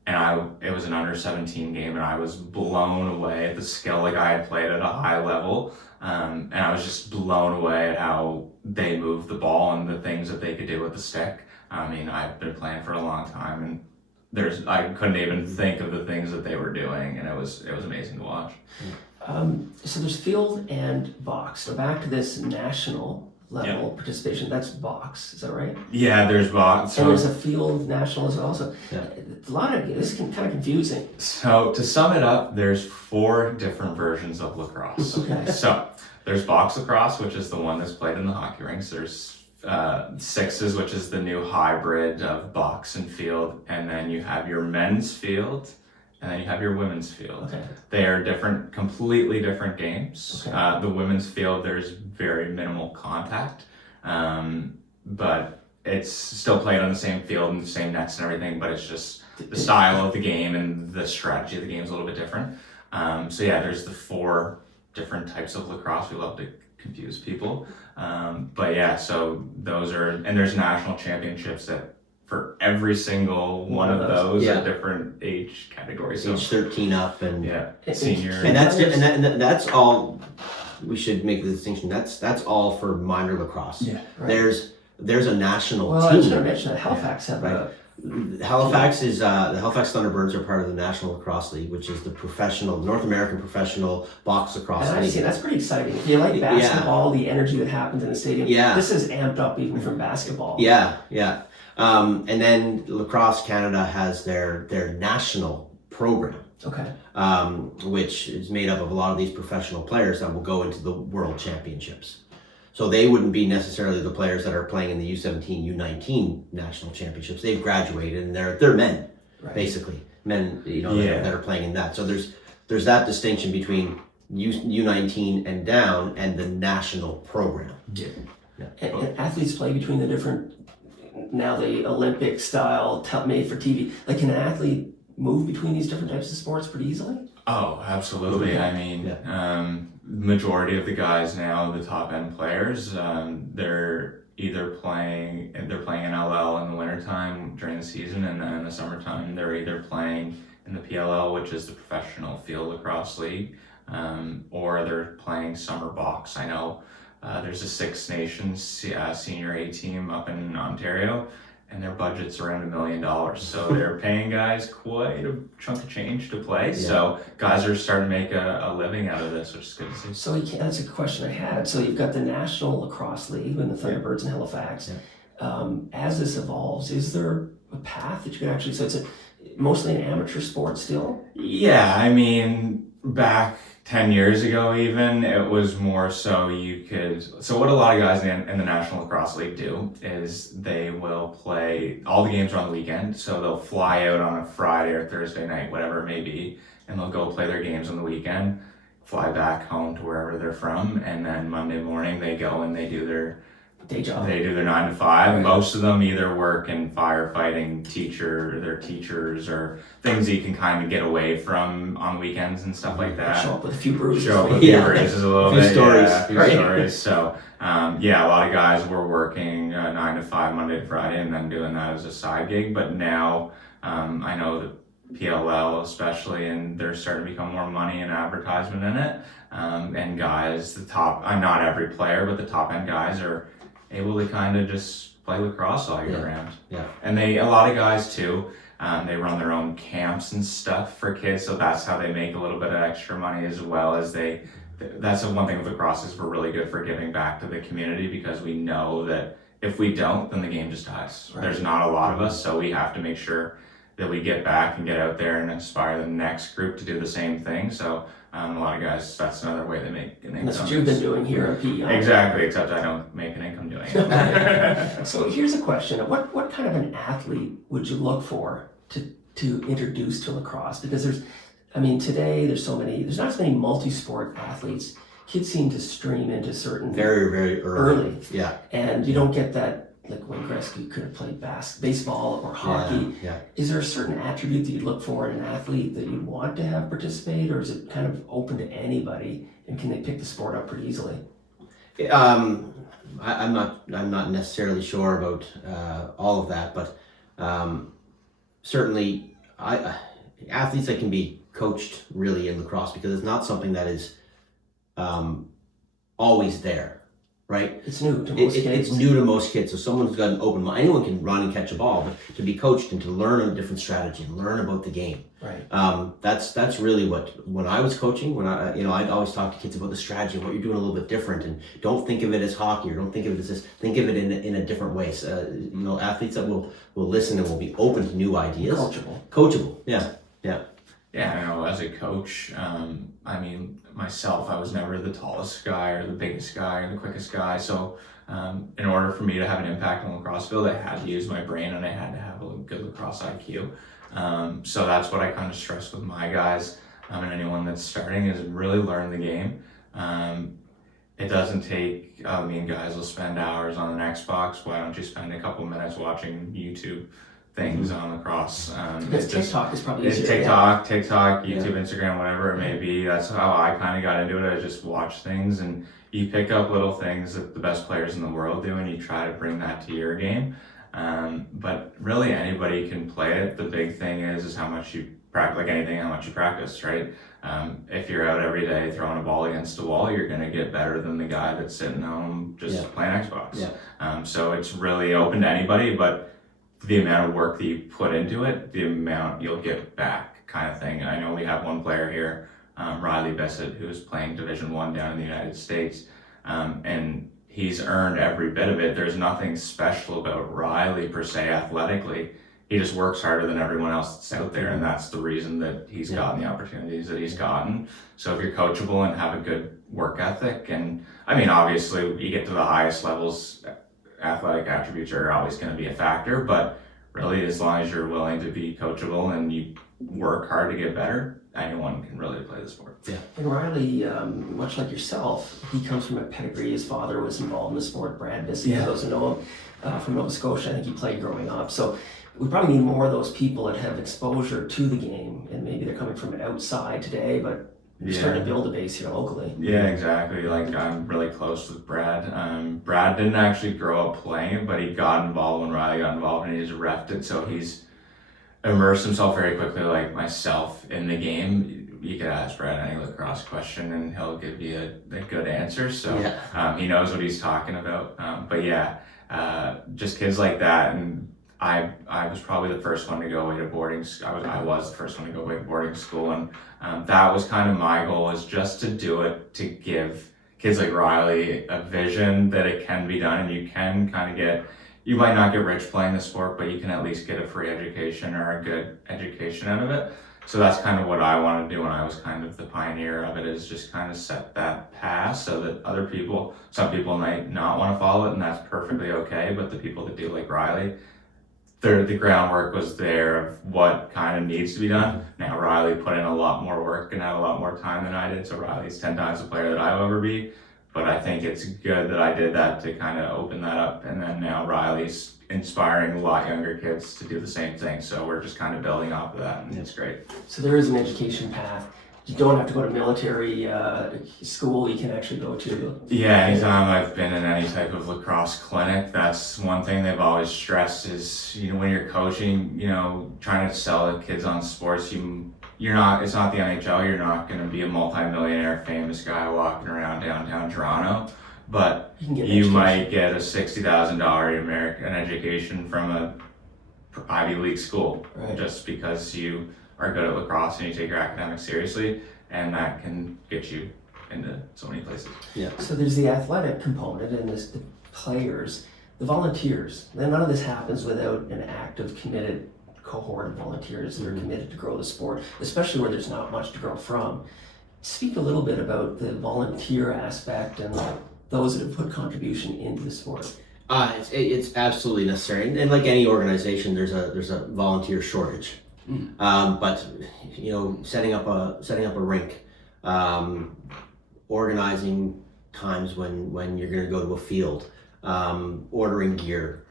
and it was an under 17 game, and I was blown away at the skill. Like, I had played at a high level, and I was just blown away at how they moved the ball and the things that they could do with the stick. I mean, I've been playing for a long time, and I couldn't even think of the things that they were doing, and it was amazing to watch. So there's field and box. So back to this national level participation, that's box, is that right? Yeah, there's box. And there's a field national as well. So Yeah. a lot of this is kind of confusing. So to sum it up, there's 4 different versions of lacrosse. Okay. So there's box lacrosse, which is the one that's played in the hockey rinks. There's sixes, which is the new hybrid of box and field, and then you have your men's field, and then you have your women's field. Okay. They are different, completely different games. Okay. The women's field, there's very minimal contact, but it's still played on the same field and the same nets and everything, but it's just the style of the game and the strategy of the game is a little bit different. So yeah, there's the 4 different types of lacrosse. We love to confuse people. But yeah, so those are, and there's national championships for every single one of those Yeah. at different age categories. So Age 13 up and yeah, And- senior. and that's all. We should make the distinction. That's all for minor lacrosse. Yeah. Right. There's a national Well, I was team. going to mention that Halifax have Right. Halifax is the Halifax Thunderbirds are part of the National Lacrosse League, which is the North American professional box lacrosse And I've league. seen that's pretty exciting. If you like basketball, the energy that happens in the stadium, this is amped up even from basketball. Yeah. And then Lacrosse Canada has their national program. Okay. Which is made up of a lot of these professional players that will go into the World Championships. So they wouldn't be necessarily the players that are playing in the U17, U19 national championships. They've graduated and they're men, basically. Men, that are playing in that. So there's that distinction between U19 and down and the national program. Yeah. And athletes play between the different, now the Olympic style made for TV. Like, can an athlete move between these different types of sports pretty easily? Oh, absolutely. I mean, majority of the guys now, the top end players, they're playing in LL in the wintertime during the season, and then in the summertime they're either playing in the PLL, which is the Professional Field Lacrosse League, or they're playing summer box. I know there's a Six Nations senior A team up in Ontario, and their budget's around $1 million. So they're paying guys quite a chunk of change to play. Yeah. So guys are starting to make a living out of this, which is good to see. So that's a question I had. So you've got the National Lacrosse League and the Thunderbirds in Halifax. Yeah. As this evolves, is there a path that you can actually, so it's mostly an amateur sport still? Yeah, I mean, back 10 years ago even, it was more so so what a lot of guys in the National Lacrosse League do is they will play, all the games are on the weekend, so they'll fly out on a Friday or Thursday night, whatever it may be, and they'll go play their games on the weekend, fly back home to wherever they're from, and then Monday morning they go and they do their day job. They do their 9 to 5. Right. Most of them either work in firefighting, they're teachers, or things that you can kind of get away from on the weekends and stuff like that. Show up with a few bruises. Bruises a little bit. Stories. Yeah, a few stories. So, a lot of guys were working 9 to 5 Monday to Friday and then doing that as a side gig. But now, I know that PLL especially, and there's starting to become more money and advertisement in it. And guys, not every player, but the top end guys are able to kind of just play lacrosse all year round. Yeah. And a lot of guys too, they run their own camps and stuff for kids, so that's how they make a little bit of extra money, as well as that's the one thing with lacrosse is we're really good for giving back to the community, because we know that if we don't, then the game just dies. Right. There's not a lot of us, so we have to make sure that we get back and get out there and inspire the next group to do the same thing. So a lot of guys, that's another way they make an income. And that's what you've been doing here at PEI. Exactly, except I don't make an income doing it. So here's a question. What kind of an athlete would you look for to introduce to lacrosse? Because today there's not as many multi-sport athletes. Kids seem to stream into certain... Very, very early. Yeah. And you don't get that, like Wayne Gretzky could have played baseball or hockey. Yeah. Is there a certain attribute that you'd look for in an athlete that you'd want to have participate, or is it kind of open to anybody, and can they pick the sport up pretty easily? I'm not necessarily sure about all of that, but certainly athletes that can be coached really in lacrosse, because it's not something that is always there. Right? It's new to most kids. It's new to most kids. So someone who's got an open mind, anyone can run and catch a ball, but to be coached and to learn a different strategy and learn about the game. Right. That's really when I was coaching, I'd always talk to kids about the strategy, what you're doing a little bit different, and don't think of it as hockey, or don't think of it as this, think of it in a different way. So, athletes that will listen and will be open to new ideas. Coachable. Yeah. Yeah, I know, as a coach, myself, I was never the tallest guy or the biggest guy or the quickest guy. So in order for me to have an impact on the lacrosse field, I had to use my brain and I had to have a good lacrosse IQ. So that's what I kind of stress with my guys and anyone that's starting, is really learn the game. It doesn't take, guys will spend hours on an Xbox. Why don't you spend a couple minutes watching YouTube things on lacrosse? Because TikTok is probably easier. TikTok, YouTube, Instagram, whatever it may be. That's how I kind of got into it. I just watch things, and you pick up little things that the best players in the world do, and you try to bring that to your game. But really anybody can play it. The big thing is how much you practice, like anything, how much you practice, right? If you're out every day throwing a ball against a wall, you're going to get better than the guy that's sitting home just playing Xbox. Yeah. So it's really open to anybody, but the amount of work that you put into it, the amount you'll get back, kind of thing. I know we have one player here, Riley Bissett, who's playing Division I down in the United States, and he's earned every bit of it. There's nothing special about Riley per se athletically. he just works harder than everyone else that's out there, and that's the reason that he's gotten the opportunities that he's gotten. So if you're coachable and have a good work ethic, and I mean, obviously you get to the highest levels, athletic attributes are always going to be a factor, but really as long as you're willing to be coachable and you work hard to get better, anyone can really play the sport. Yeah. And Riley, much like yourself, he comes from a pedigree. His father was involved in the sport. Brad Bissey, for those who know him, from Nova Scotia. I think he played growing up. So we probably need more of those people that have exposure to the game, and maybe they're coming from an outside today, but we're starting to build a base here locally. Yeah, exactly. Like, I'm really close with Brad. Brad didn't actually grow up playing, but he got involved when Riley got involved, and he just refed it. So he's immersed himself very quickly, like myself, in the game. You could ask Brad any lacrosse question, and he'll give you a good answer. So he knows what he's talking about. But yeah, just kids like that. And I was probably the first one to go away to boarding. I was the first one to go away to boarding school, and that was kind of my goal, is just to do it, to give kids like Riley a vision that it can be done, and you can kind of get. You might not get rich playing the sport, but you can at least get a free education or a good education out of it. So that's kind of what I wanted to do when I was kind of the pioneer of it, is just kind of set that path so that other people, some people might not want to follow it, and that's perfectly okay. But the people that do, like Riley, the groundwork was there of what kind of needs to be done. Now Riley put in a lot more work and had a lot more time than I did, so Riley's 10 times the player that I'll ever be. But I think it's good that I did that to kind of open that up, and then now Riley's inspiring a lot younger kids to do the same thing. So we're just kind of building off of that, and it's great. So there is an education path. You don't have to go to military school. You can actually go to. Yeah, anytime I've been in any type of lacrosse clinic, that's one thing they've always stressed is, when you're coaching, trying to sell the kids on sports, it's not the NHL, you're not going to be a multi-millionaire famous guy walking around downtown Toronto, but you might get a $60,000 American education from a Ivy League school, just because you are good at lacrosse and you take your academics seriously, and that can get you into so many places. Yeah. So there's the athletic component, and there's the players, the volunteers. Then none of this happens without an active, committed cohort of volunteers that are committed to grow the sport, especially where there's not much to grow from. Speak a little bit about the volunteer aspect and those that have put contribution into the sport. It's absolutely necessary, and like any organization, there's a volunteer shortage. But setting up a rink, organizing times when you're going to go to a field, ordering gear,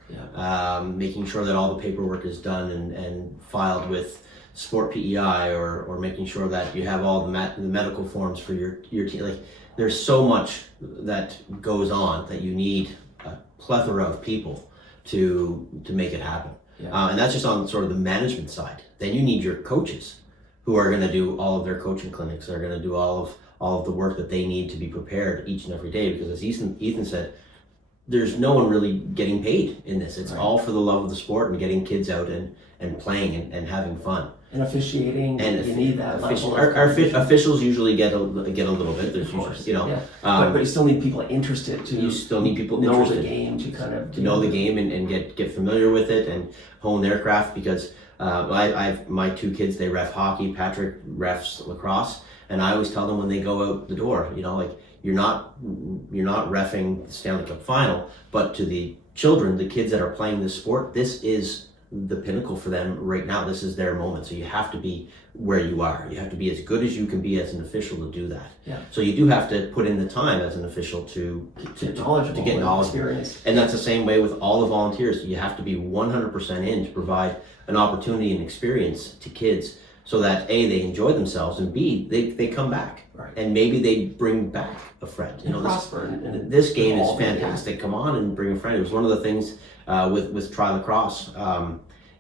making sure that all the paperwork is done and filed with Sport PEI, or making sure that you have all the medical forms for your team. Like, there's so much that goes on that you need a plethora of people to make it happen. And that's just on sort of the management side. Then you need your coaches, who are going to do all of their coaching clinics. They're going to do all of the work that they need to be prepared each and every day. Because as Ethan said, there's no one really getting paid in this. It's all for the love of the sport and getting kids out and playing and having fun. And officiating, and you need that level. Our officials usually get a little bit. There's usually, but you still need people interested to. You still need people know interested the game to kind of know the game and get familiar with it and hone their craft. Because I've my two kids, they ref hockey. Patrick refs lacrosse, and I always tell them when they go out the door, you're not reffing the Stanley Cup final, but to the children, the kids that are playing this sport, this is the pinnacle for them right now. This is their moment. So you have to be where you are. You have to be as good as you can be as an official to do that. So you do have to put in the time as an official to get knowledgeable. Experience. And that's the same way with all the volunteers. You have to be 100% in to provide an opportunity and experience to kids, so that A, they enjoy themselves, and B, they come back. And maybe they bring back a friend. This game is fantastic. Come on and bring a friend. It was one of the things with Try Lacrosse.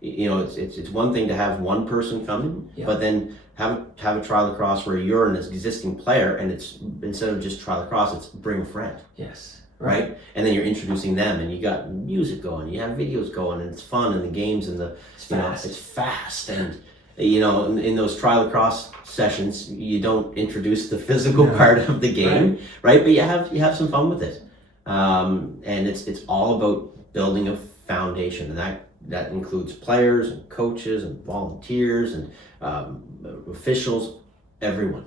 It's one thing to have one person come in, but then have a Try Lacrosse where you're an existing player, and it's, instead of just Try Lacrosse, it's bring a friend. Right? And then you're introducing them, and you got music going, you have videos going, and it's fun, and the games, and it's fast. And in those Try Lacrosse sessions, you don't introduce the physical part of the game, right? But you have some fun with it, and it's all about building a foundation, and that includes players and coaches and volunteers and officials, everyone.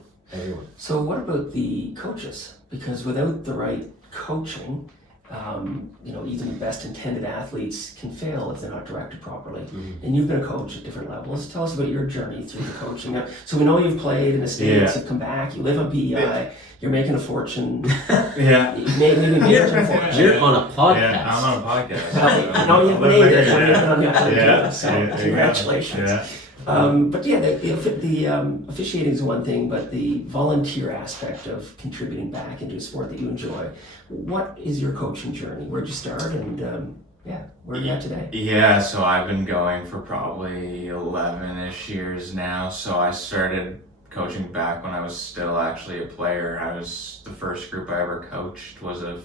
So what about the coaches? Because without the right coaching, even the best intended athletes can fail if they're not directed properly. And you've been a coach at different levels. Tell us about your journey through the coaching. Now, so we know you've played in the States, you've come back, you live on PEI, you're making a fortune. You've made a fortune. You're on a podcast. Yeah, I'm on a podcast. No, you've made it. On the island, Yeah. so Yeah. congratulations. Yeah. But yeah, the officiating is one thing, but the volunteer aspect of contributing back into a sport that you enjoy. What is your coaching journey? Where'd you start, and where are you at today? Yeah, so I've been going for probably 11-ish years now. So I started coaching back when I was still actually a player. The first group I ever coached was a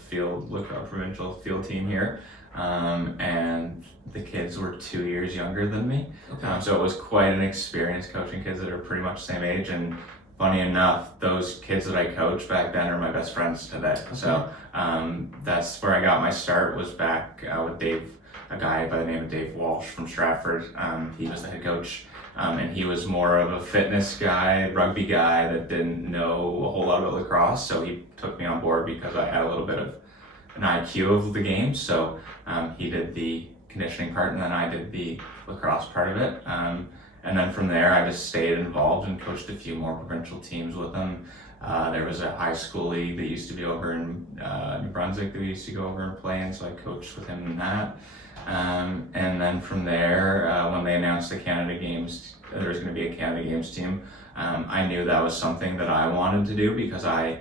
provincial field team here. And the kids were 2 years younger than me. Okay. So it was quite an experience coaching kids that are pretty much the same age. And funny enough, those kids that I coached back then are my best friends today. Okay. So that's where I got my start, was back with Dave, a guy by the name of Dave Walsh from Stratford. He was the head coach. And he was more of a fitness guy, rugby guy that didn't know a whole lot about lacrosse. So he took me on board because I had a little bit of an IQ of the game. So he did the conditioning part, and then I did the lacrosse part of it. And then from there, I just stayed involved and coached a few more provincial teams with them. There was a high school league that used to be over in New Brunswick that we used to go over and play in, so I coached with him in that. And then from there, when they announced the Canada Games, there was going to be a Canada Games team, I knew that was something that I wanted to do, because I'm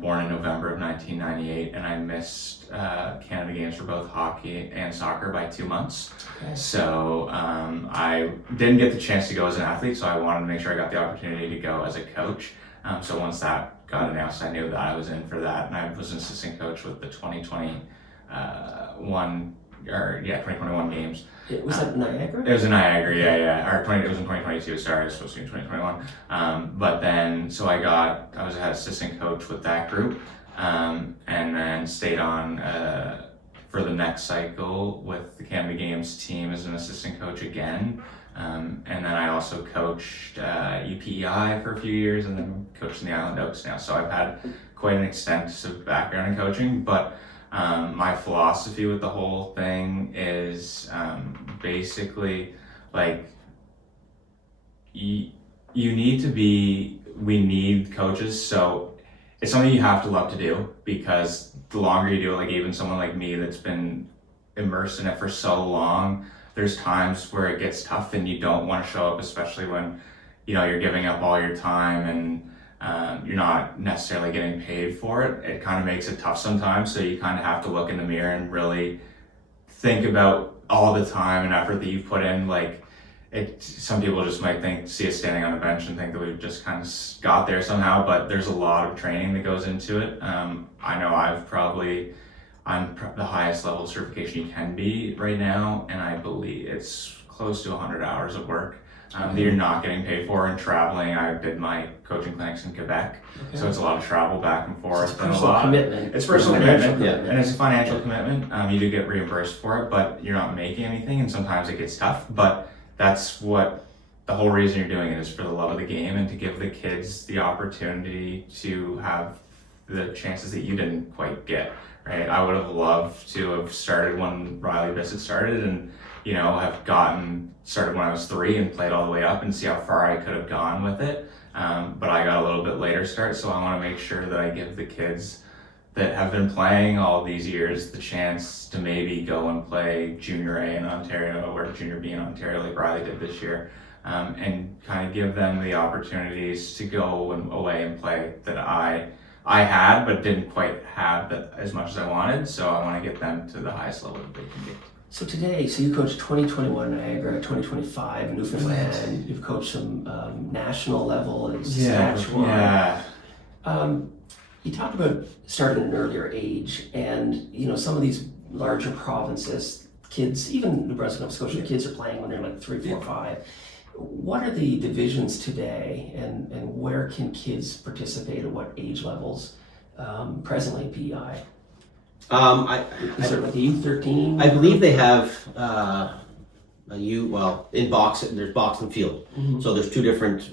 born in November of 1998, and I missed Canada Games for both hockey and soccer by 2 months. Okay. So I didn't get the chance to go as an athlete, so I wanted to make sure I got the opportunity to go as a coach. So once that got announced, I knew that I was in for that, and I was an assistant coach with the 2021 games. Was that Niagara? It was in Niagara, yeah. It was in 2022. Sorry, it was supposed to be in 2021. But then, so I was an assistant coach with that group, and then stayed on for the next cycle with the Canada Games team as an assistant coach again. And then I also coached UPEI for a few years, and then coached in the Island Oaks now. So I've had quite an extensive background in coaching, but my philosophy with the whole thing is basically like we need coaches, so it's something you have to love to do, because the longer you do it, like even someone like me that's been immersed in it for so long, there's times where it gets tough and you don't want to show up, especially when you're giving up all your time and you're not necessarily getting paid for it. It kind of makes it tough sometimes, so you kind of have to look in the mirror and really think about all the time and effort that you've put in. Like, some people just might see us standing on a bench and think that we've just kind of got there somehow, but there's a lot of training that goes into it. I know I'm the highest level of certification you can be right now, and I believe it's close to 100 hours of work that you're not getting paid for, and traveling. I did my coaching clinics in Quebec, so it's a lot of travel back and forth. So it's personal commitment. It's personal commitment, and it's a financial commitment. You do get reimbursed for it, but you're not making anything, and sometimes it gets tough. But that's what the whole reason you're doing it is, for the love of the game and to give the kids the opportunity to have the chances that you didn't quite get. Right? I would have loved to have started when Riley Bissett started, and have gotten started when I was 3 and played all the way up and see how far I could have gone with it. But I got a little bit later start, so I want to make sure that I give the kids that have been playing all these years the chance to maybe go and play Junior A in Ontario or Junior B in Ontario like Riley did this year, and kind of give them the opportunities to go away and play that I had but didn't quite have that as much as I wanted. So I want to get them to the highest level that they can get. So today, you coached 2021 Niagara, 2025 Newfoundland. You've coached some national level in Saskatchewan. Yeah. You talked about starting at an earlier age, and some of these larger provinces, kids, even New Brunswick, Nova Scotia, kids are playing when they're like 3, 4, 5. What are the divisions today, and where can kids participate at what age levels presently in PEI? Is there like a U13? I believe they have in box. There's box and field, so there's two different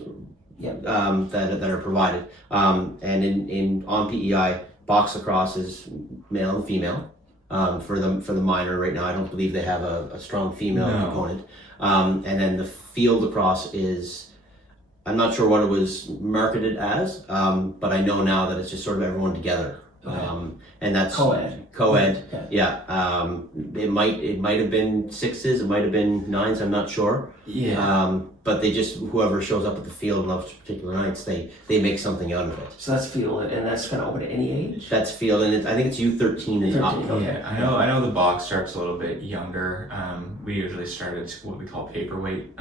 that are provided. And in on PEI, box lacrosse is male and female. For the minor right now, I don't believe they have a strong female component. And then the field lacrosse is, I'm not sure what it was marketed as, but I know now that it's just sort of everyone together. And that's co-ed. Okay. Yeah. It might have been sixes, it might have been nines, I'm not sure. Yeah. But they just, whoever shows up at the field on those particular nights, they make something out of it. So that's field, and that's kind of open to any age? That's field, and I think it's U13 and up. Okay. Yeah, I know the box starts a little bit younger. We usually start at what we call paperweight.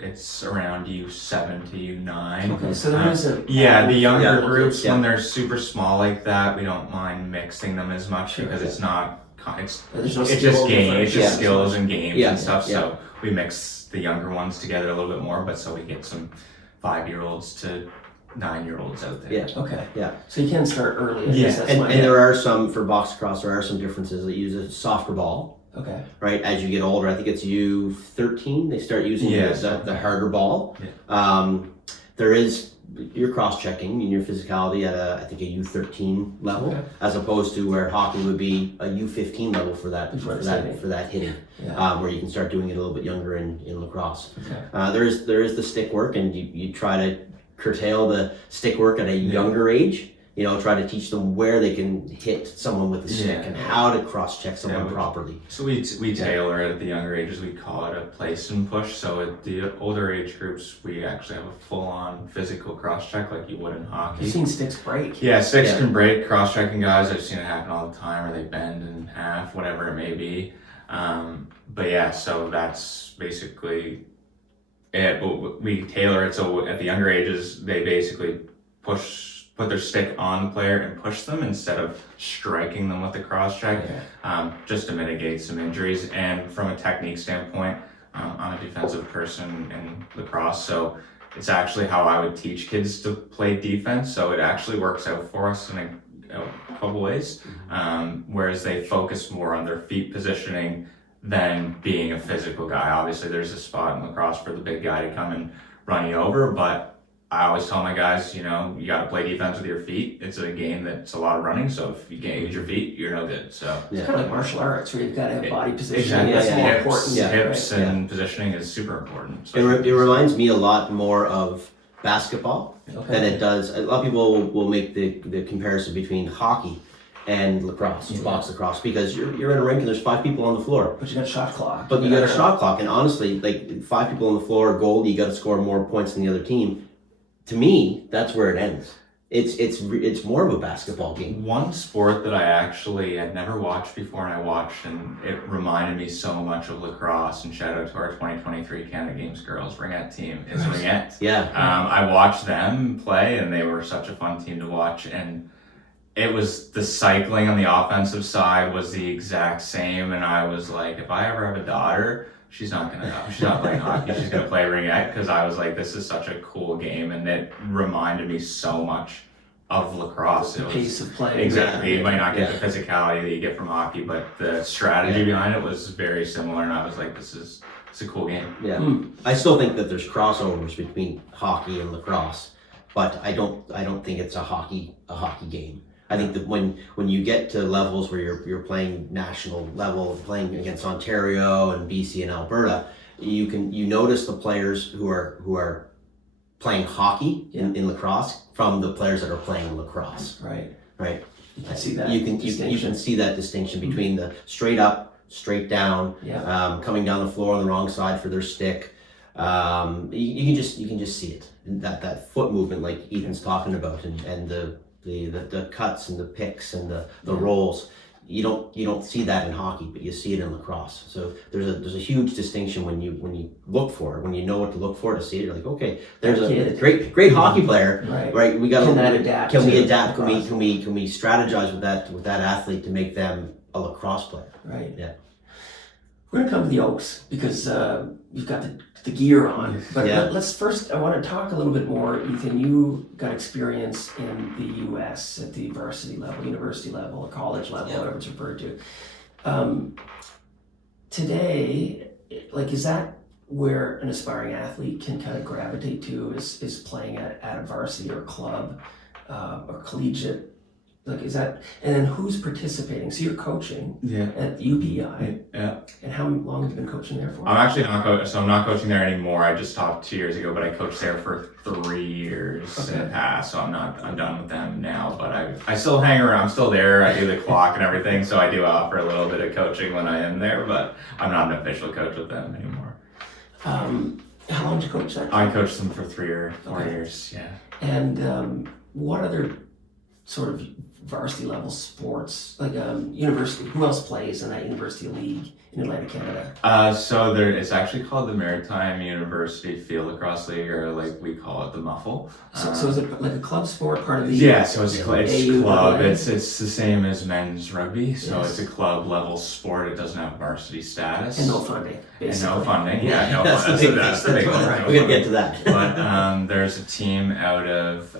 It's around U7 to U9. Okay, so there is a... the younger groups, when they're super small like that, we don't mind mixing them as much because it's not... It's just game, it's just skills and games and stuff. So we mix the younger ones together a little bit more, but so we get some 5-year-olds to 9-year-olds out there. Yeah. Okay. Yeah. So you can start early. And there are some, for box lacrosse, there are some differences that use a softer ball. Okay. Right, as you get older, I think it's U13, they start using the harder ball. Yeah. There is, you're cross-checking in your physicality at I think a U13 level, as opposed to where hockey would be a U15 level for that hitting, where you can start doing it a little bit younger in lacrosse. Okay. There is the stick work, and you try to curtail the stick work at a younger age. You know, try to teach them where they can hit someone with the stick and how to cross-check someone properly. So we tailor it at the younger ages. We call it a place and push. So at the older age groups, we actually have a full-on physical cross-check like you would in hockey. I've seen sticks break. Yeah, sticks can break. Cross-checking guys, I've seen it happen all the time, or they bend in half, whatever it may be. But yeah, so that's basically it. We tailor it so at the younger ages, they basically put their stick on the player and push them instead of striking them with the cross check, just to mitigate some injuries. And from a technique standpoint, I'm a defensive person in lacrosse, so it's actually how I would teach kids to play defense. So it actually works out for us in a couple ways, whereas they focus more on their feet positioning than being a physical guy. Obviously, there's a spot in lacrosse for the big guy to come and run you over, but I always tell my guys, you know, you got to play defense with your feet. It's a game that's a lot of running, so if you can't use your feet, you're no good. So it's kind of like martial arts, where you've got to have body position. Exactly. That's more important. Hips and positioning is super important. It reminds me a lot more of basketball than it does. A lot of people will make the comparison between hockey and lacrosse, box lacrosse, because you're in a rink and there's 5 people on the floor. But you got a shot clock. But you got a shot clock, and honestly, like 5 people on the floor, goalie, you got to score more points than the other team. To me, that's where it ends. It's more of a basketball game. One sport that I actually had never watched before, and I watched, and it reminded me so much of lacrosse, and shout out to our 2023 Canada Games girls ringette team, is ringette. I watched them play, and they were such a fun team to watch, and it was the cycling on the offensive side was the exact same, and I was like, if I ever have a daughter, she's not playing hockey, she's gonna play ringette, because I was like, this is such a cool game, and it reminded me so much of lacrosse. The pace of play. Exactly. You might not get the physicality that you get from hockey, but the strategy behind it was very similar, and I was like, it's a cool game. I still think that there's crossovers between hockey and lacrosse, but I don't think it's a hockey game. I think that when you get to levels where you're playing national level, playing against Ontario and BC and Alberta, you notice the players who are playing hockey in lacrosse from the players that are playing lacrosse. Right. You can see that. You can see that distinction between the straight up, straight down, coming down the floor on the wrong side for their stick. You can just see it. That foot movement, like Ethan's talking about, and the cuts and the picks and the rolls. You don't see that in hockey, but you see it in lacrosse. So there's a huge distinction when you look for it, when you know what to look for to see it. You're like, okay, there's a great hockey player, right? We got can that adapt? Can we adapt? Can we strategize with that athlete to make them a lacrosse player? Right. Yeah. We're gonna come to the Oaks because you've got the gear on. But Yeah. let's first, I want to talk a little bit more. Ethan, you got experience in the U.S. at the varsity level, university level, or college level, Yeah. whatever it's referred to. Today, like, is that where an aspiring athlete can kind of gravitate to? Is playing at a varsity or club or collegiate? Like, is that, and then who's participating? So you're coaching at UPI. Yeah. And how long have you been coaching there for? I'm actually not I'm not coaching there anymore. I just stopped 2 years ago, but I coached there for 3 years in the past. So I'm done with them now, but I still hang around. I'm still there. I do the clock and everything. So I do offer a little bit of coaching when I am there, but I'm not an official coach with them anymore. How long did you coach that? I coached them for 3 or 4 years. Yeah. And what other sort of varsity level sports, like university, who else plays in that university league in Atlantic Canada? So it's actually called the Maritime University Field Lacrosse League, or like we call it the Muffle. So is it like a club sport, part of the? Yeah, so it's club. AU, It's the same as men's rugby. So Yes. it's a club level sport. It doesn't have varsity status. And no funding, basically. And no funding. Yeah, no That's funding. the big one. one. We're gonna get to that. But there's a team out of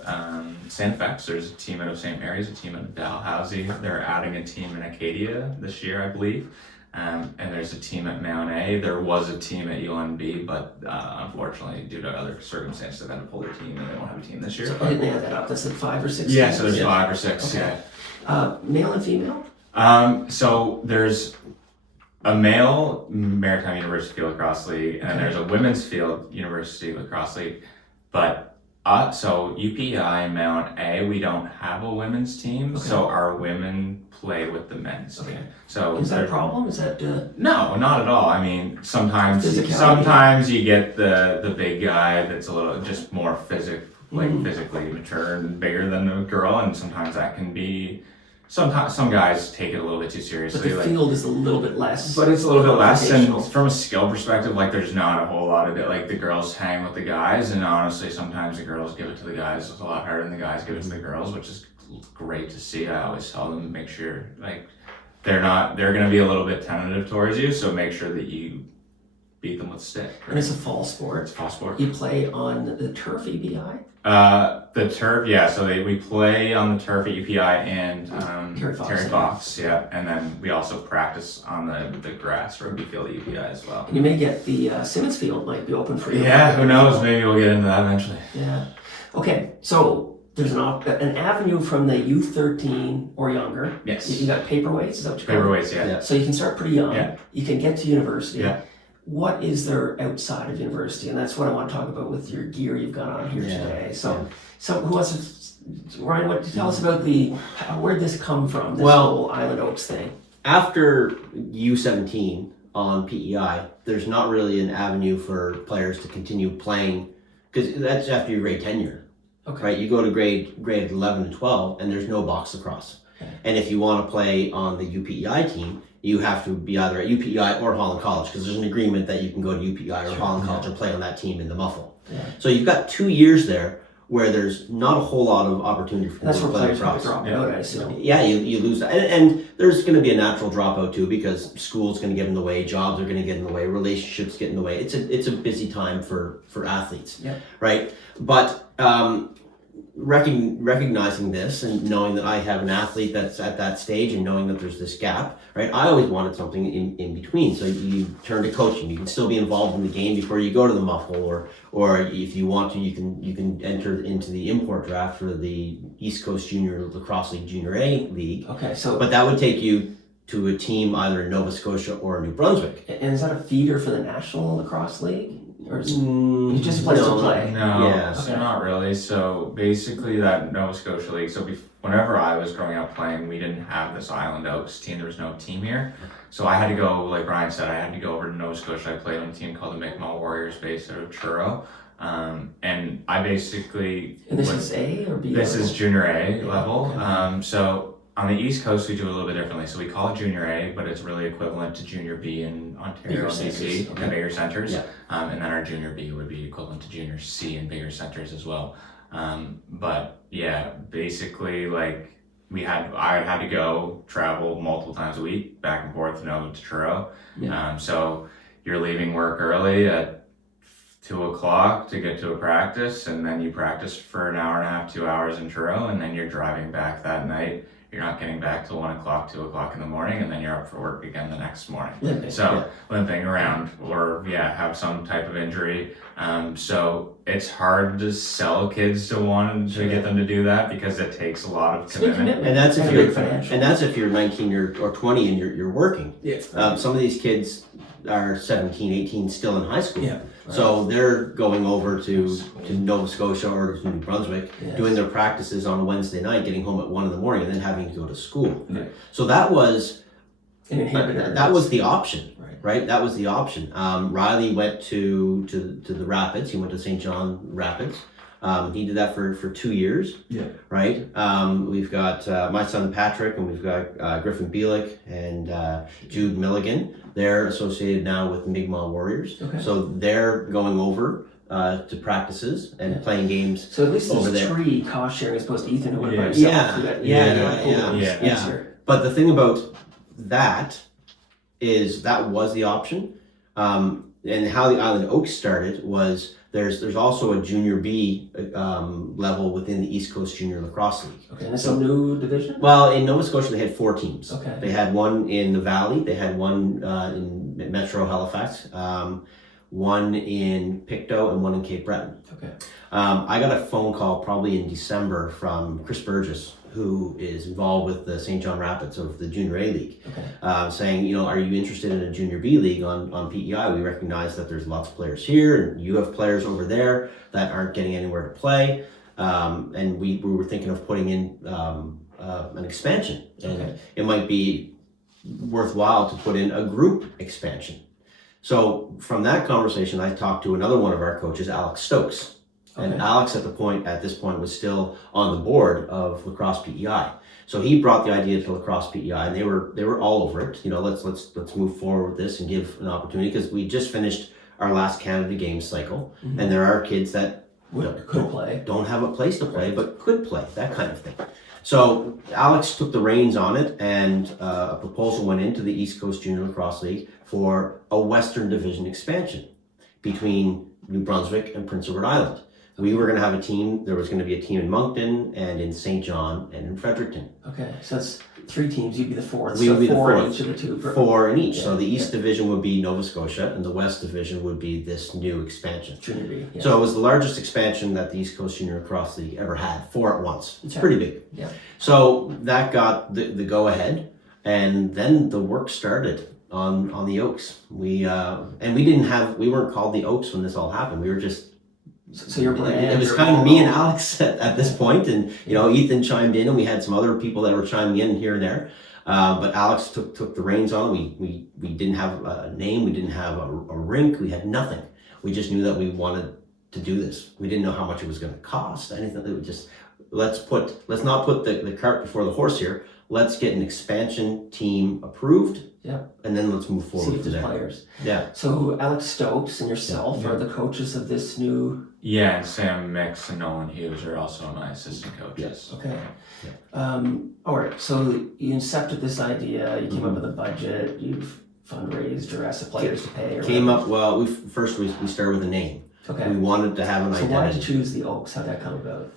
Santa Fe. So there's a team out of St. Mary's, a team out of Dalhousie. They're adding a team in Acadia this year, I believe. And there's a team at Mount A. There was a team at UNB, but unfortunately, due to other circumstances, they've had to pull their team, and they won't have a team this year. So I didn't add that up. That's like 5 or 6. Yeah, so there's teams? 5 or 6. Okay. Yeah. Male and female? So there's a male Maritime University Field Lacrosse League, and then there's a women's field University Lacrosse League. But so UPI Mount A, we don't have a women's team, so our women play with the men's team. So Is that a problem? Is that no, not at all. I mean, sometimes Physicality? you get the big guy that's a little just more physically mature and bigger than a girl, and sometimes that can be. Sometimes some guys take it a little bit too seriously. but the field is a little bit less. But it's a little bit less, and confrontational. from a skill perspective, like there's not a whole lot of it. Like the girls hang with the guys, and honestly, sometimes the girls give it to the guys a lot harder than the guys give it to the girls, which is great to see. I always tell them, make sure like they're going to be a little bit tentative towards you, so make sure that you beat them with stick. Right? And it's a fall sport. It's fall sport. You play on the turf, EBI? The turf, yeah. So we play on the turf at UPI and Terry Fox, yeah. And then we also practice on the grass rugby field at UPI as well. And you may get the Simmons Field might be open for you. Yeah, who knows? Maybe we'll get into that eventually. Yeah. Okay, so there's an avenue from the U13 or younger. Yes. You got paperweights, is that what you call it? Paperweights, yeah. So you can start pretty young. Yeah. You can get to university. Yeah. What is there outside of university? And that's what I want to talk about with your gear you've got on here today. So who wants to, Ryan, tell us about where'd this come from, this whole Island Oaks thing? After U17 on PEI, there's not really an avenue for players to continue playing, because that's after your grade tenure. Okay. Right, you go to grade 11 and 12, and there's no box lacrosse. And if you want to play on the UPEI team, you have to be either at UPEI or Holland College, because there's an agreement that you can go to UPEI or Holland College and play on that team in the Muffle. Yeah. So you've got 2 years there where there's not a whole lot of opportunity for That's people where to play players lacrosse. might drop out, I assume. Yeah, you lose that. And there's going to be a natural dropout too, because school's going to get in the way, jobs are going to get in the way, relationships get in the way. It's a busy time for athletes, right? But recognizing this and knowing that I have an athlete that's at that stage and knowing that there's this gap, right? I always wanted something in between. So you turn to coaching. You can still be involved in the game before you go to the Muffle, or if you want to, you can enter into the import draft for the East Coast Junior Lacrosse League Junior A League. Okay, so But that would take you to a team either in Nova Scotia or New Brunswick. and is that a feeder for the National Lacrosse League? Or is you just place to play? No, Yeah. so not really. So basically that Nova Scotia League, so whenever I was growing up playing, we didn't have this Island Oaks team. There was no team here. So I had to go, like Brian said, I had to go over to Nova Scotia. I played on a team called the Mi'kmaq Warriors based out of Truro. And I basically... And this is A or B? This level? is Junior A level. Okay. So on the East Coast, we do it a little bit differently. So we call it Junior A, but it's really equivalent to Junior B in Ontario and Bigger BC, centers, the bigger centers. Yeah. And then our Junior B would be equivalent to Junior C in bigger centers as well. But yeah, basically like I had to go travel multiple times a week back and forth, to Truro. So you're leaving work early at 2:00 to get to a practice, and then you practice for an hour and a half, 2 hours in Truro, and then you're driving back that night. You're not getting back till 1:00, 2:00 in the morning, and then you're up for work again the next morning. Limping around, or have some type of injury. So it's hard to sell kids to get them to do that, because it takes a lot of commitment. And that's if you're 19 or 20 and you're working. Some of these kids are 17, 18, still in high school. So they're going over to Nova Scotia or to New Brunswick, doing their practices on a Wednesday night, getting home at 1 in the morning, and then having to go to school. So that was the option, right? That was the option. Riley went to the Rapids. He went to St. John Rapids. He did that for 2 years. Right. We've got my son Patrick, and we've got Griffin Bielik and Jude Milligan. They're associated now with the Mi'kmaq Warriors. So they're going over to practices and playing games. So at least over there's there. 3 cost sharing as opposed to Ethan who went by himself. Yeah. But the thing about that is that was the option. And how the Island Oaks started was there's also a junior B level within the East Coast Junior Lacrosse League. And it's a new division? Well, in Nova Scotia they had 4 teams. They had one in the Valley, they had one in Metro Halifax, one in Pictou, and one in Cape Breton. I got a phone call probably in December from Chris Burgess, who is involved with the St. John Rapids of the Junior A League, saying, are you interested in a Junior B League on PEI? We recognize that there's lots of players here, and you have players over there that aren't getting anywhere to play, and we were thinking of putting in an expansion, and it might be worthwhile to put in a group expansion. So from that conversation, I talked to another one of our coaches, Alex Stokes. And Alex at this point was still on the board of Lacrosse PEI. So he brought the idea to Lacrosse PEI, and they were all over it. Let's move forward with this and give an opportunity, because we just finished our last Canada Games cycle, and there are kids that don't have a place to play but could play, that kind of thing. So Alex took the reins on it, and a proposal went into the East Coast Junior Lacrosse League for a Western Division expansion between New Brunswick and Prince Edward Island. We were going to have a team. There was going to be a team in Moncton and in St. John and in Fredericton. So that's 3 teams. You'd be the 4th. We would be the 4 4th. in each of the 2. 4 in each. So the East Division would be Nova Scotia, and the West Division would be this new expansion. Junior B. So it was the largest expansion that the East Coast Junior Lacrosse League ever had, 4 at once. It's pretty big. So that got the go ahead, and then the work started on the Oaks. We weren't called the Oaks when this all happened. We were just. So your brand. It was kind of me and Alex at this point, and Ethan chimed in, and we had some other people that were chiming in here and there. But Alex took the reins on. We didn't have a name, we didn't have a rink, we had nothing. We just knew that we wanted to do this. We didn't know how much it was going to cost. Anything. It was just let's not put the cart before the horse here. Let's get an expansion team approved. And then let's move forward. See if there's players. So Alex Stokes and yourself are the coaches of this new. And Sam Mix and Nolan Hughes are also my assistant coaches. All right. So you incepted this idea. You came up with a budget. You've fundraised or asked the players to pay. Well, we started with a name. We wanted to have an identity. So why did you choose the Oaks? How'd that come about?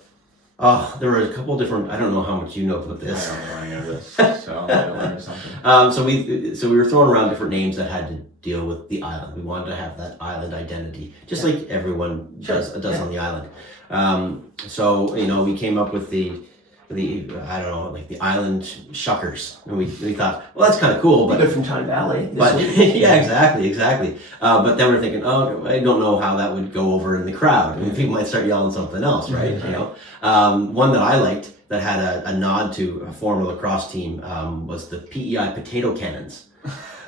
There were a couple different. I don't know how much you know about this. I don't know any of this, so I might learn something. So we were throwing around different names that had to deal with the island. We wanted to have that island identity, just like everyone does on the island. So we came up with the I don't know, like the island shuckers, and we thought, well, that's kind of cool, but good from Tyne Valley. But exactly. But then we're thinking, oh, I don't know how that would go over in the crowd. I mean, people might start yelling something else, right? One that I liked that had a nod to a former lacrosse team was the PEI potato cannons.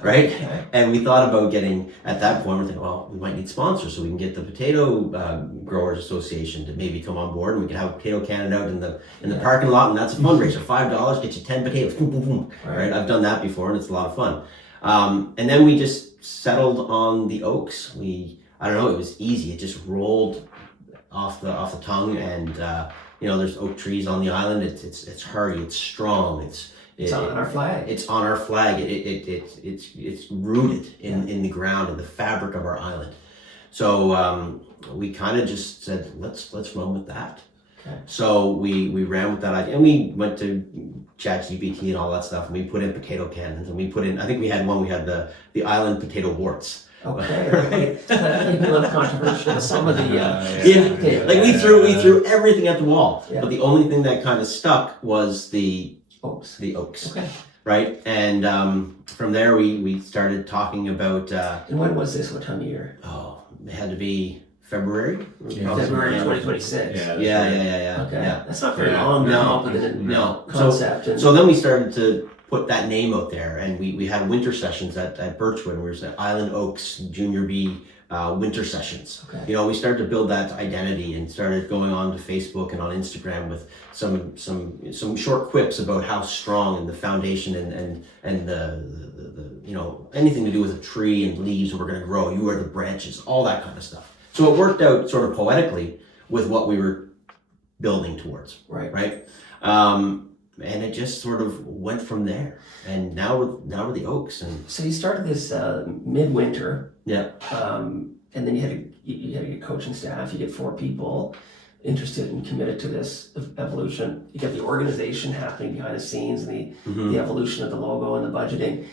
Right? And we thought about getting, at that point, we're thinking, well, we might need sponsors, so we can get the Potato Growers Association to maybe come on board, and we can have a potato cannon out in the parking lot, and that's a fundraiser. $5, get you 10 potatoes. Boom, boom, boom. Right? I've done that before, and it's a lot of fun. And then we just settled on the Oaks. I don't know, it was easy. It just rolled off the tongue, and there's oak trees on the island. It's hardy, it's strong, It's on our flag. It's on our flag. It's rooted in the ground, in the fabric of our island. So we kind of just said, let's run with that. Okay. So we ran with that idea, and we went to ChatGPT and all that stuff, and we put in potato cannons, and we put in, I think we had the island potato warts. Okay, right. Maybe a little controversial. Some of the we threw everything at the wall, Yeah. but the only thing that kind of stuck was the oaks. oaks. Right, and from there we started talking about. And when was this? What time of year? It had to be February. February 2026. Yeah. Okay, Yeah. that's not very long now, but then No. concept. So then we started to put that name out there, and we had winter sessions at Birchwood. We were saying Island Oaks Junior B winter sessions. Okay. We started to build that identity and started going on to Facebook and on Instagram with some short quips about how strong and the foundation and the anything to do with a tree and leaves were going to grow. You are the branches, all that kind of stuff. So it worked out sort of poetically with what we were building towards. Right. And it just sort of went from there. And now we're the Oaks. And so you started this midwinter. Yeah. And then you had to get coaching staff. You get 4 people interested and committed to this evolution. You got the organization happening behind the scenes, and the evolution of the logo and the budgeting.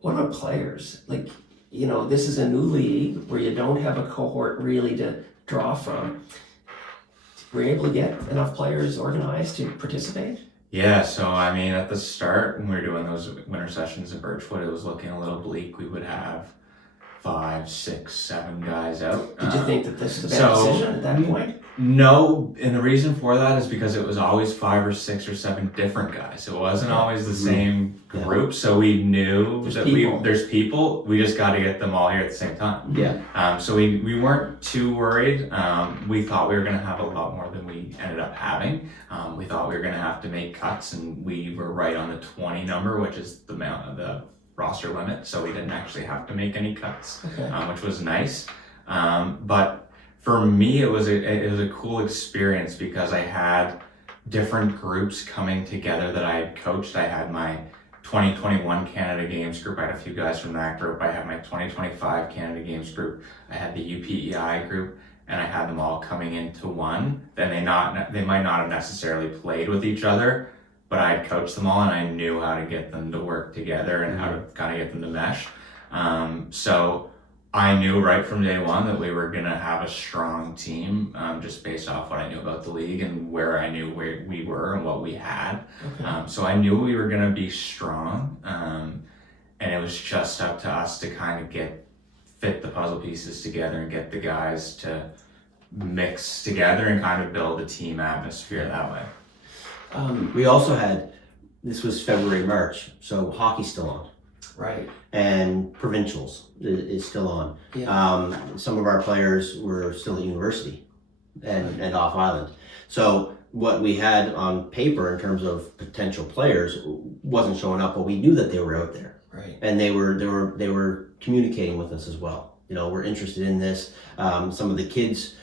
What about players? Like, this is a new league where you don't have a cohort really to draw from. Were you able to get enough players organized to participate? Yeah, so I mean, at the start, when we were doing those winter sessions in Birchwood, it was looking a little bleak. We would have 5, 6, 7 guys out. Did you think that this was a bad decision at that point? No, and the reason for that is because it was always 5 or 6 or 7 different guys. It wasn't always the same group, so we knew there's people. We just got to get them all here at the same time. Yeah. So we weren't too worried. We thought we were going to have a lot more than we ended up having. We thought we were going to have to make cuts, and we were right on the 20 number, which is the amount of the roster limit. So we didn't actually have to make any cuts, which was nice. But for me, it was a cool experience because I had different groups coming together that I had coached. I had my 2021 Canada Games group. I had a few guys from that group. I had my 2025 Canada Games group. I had the UPEI group, and I had them all coming into one. Then they might not have necessarily played with each other, but I had coached them all, and I knew how to get them to work together and how to kind of get them to mesh. So I knew right from day one that we were going to have a strong team, just based off what I knew about the league and where I knew where we were and what we had. So I knew we were going to be strong, and it was just up to us to kind of fit the puzzle pieces together and get the guys to mix together and kind of build a team atmosphere that way. We also had, this was February, March, so hockey's still on. Right. And provincials is still on. Yeah. Some of our players were still at university and off island. So what we had on paper in terms of potential players wasn't showing up, but we knew that they were out there. Right. And they were communicating with us as well. we're interested in this. Some of the kids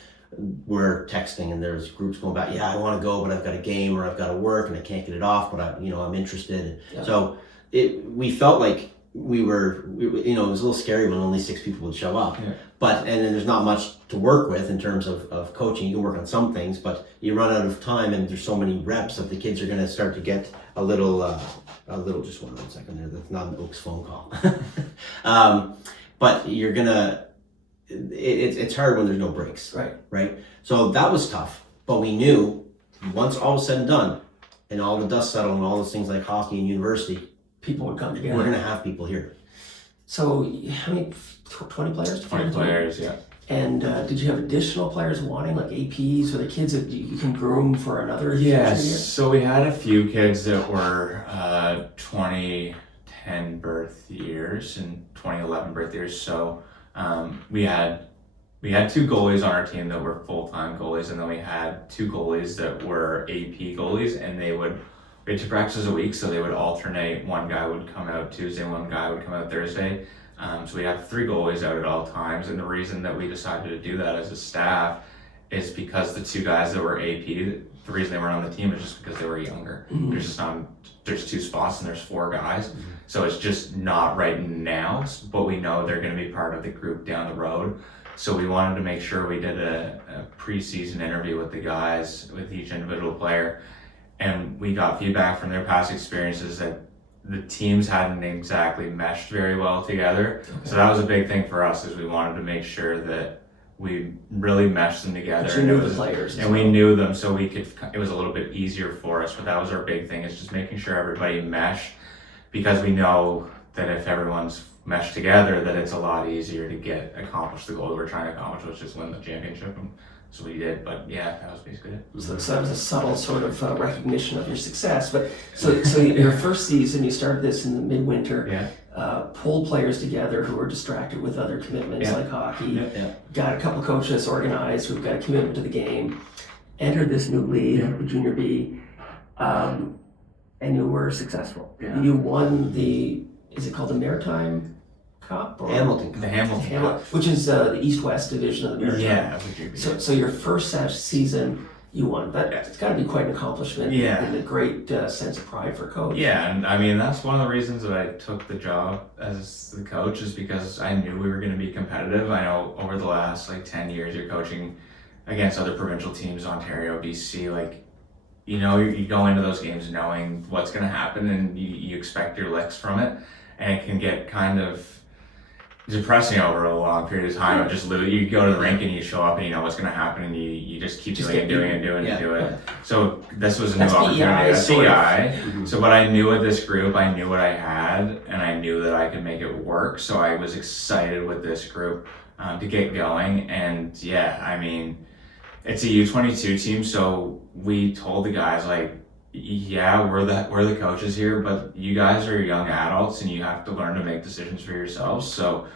were texting, and there's groups going back, yeah, I want to go, but I've got a game or I've got to work and I can't get it off, but I'm interested. Yeah. So we felt like we were, it was a little scary when only 6 people would show up. Yeah. And then there's not much to work with in terms of coaching. You can work on some things, but you run out of time, and there's so many reps that the kids are going to start to get a little, just 1 second there. That's not an Oaks phone call. But you're gonna, it's hard when there's no breaks. Right. So that was tough, but we knew once all was said and done, and all the dust settled and all those things like hockey and university, people would come together. We're gonna have people here. So how many, 20 players? 20 players, yeah. And did you have additional players wanting, like APs, or the kids that you can groom for another year? Yes, so we had a few kids that were 2010 birth years and 2011 birth years. So we had 2 goalies on our team that were full-time goalies, and then we had 2 goalies that were AP goalies, and we had 2 practices a week, so they would alternate. One guy would come out Tuesday, one guy would come out Thursday. So we'd have 3 goalies out at all times, and the reason that we decided to do that as a staff is because the two guys that were AP, the reason they weren't on the team is just because they were younger. There's 2 spots and there's 4 guys. So it's just not right now, but we know they're going to be part of the group down the road. So we wanted to make sure we did a preseason interview with the guys, with each individual player. And we got feedback from their past experiences that the teams hadn't exactly meshed very well together. So that was a big thing for us, is we wanted to make sure that we really meshed them together. But you knew the players. And we knew them, so we could, it was a little bit easier for us, but that was our big thing, is just making sure everybody meshed, because we know that if everyone's meshed together, that it's a lot easier to accomplish the goal that we're trying to accomplish, which is win the championship. And so we did, but yeah, that was basically it. So that was a subtle sort of recognition of your success. But so your first season, you started this in the midwinter. Yeah. Pulled players together who were distracted with other commitments like hockey. Got a couple coaches organized who've got a commitment to the game. Entered this new league, the Junior B, and you were successful. You won is it called the Maritime Cup? Or? Hamilton. The Hamilton Cup. Which is the East-West division of the Maritime. Yeah. So your first season, you won. It's got to be quite an accomplishment. Yeah. And a great sense of pride for a coach. Yeah, and I mean, that's one of the reasons that I took the job as the coach, is because I knew we were going to be competitive. I know over the last 10 years, you're coaching against other provincial teams, Ontario, BC, you go into those games knowing what's going to happen, and you expect your licks from it, and it can get kind of depressing over a long period of time. Just you go to the rink and you show up and you know what's going to happen, and you just keep doing it. So this was a new opportunity. That's PI. So what I knew with this group, I knew what I had, and I knew that I could make it work. So I was excited with this group to get going. And yeah, I mean, it's a U22 team, so we told the guys, we're the coaches here, but you guys are young adults and you have to learn to make decisions for yourselves. So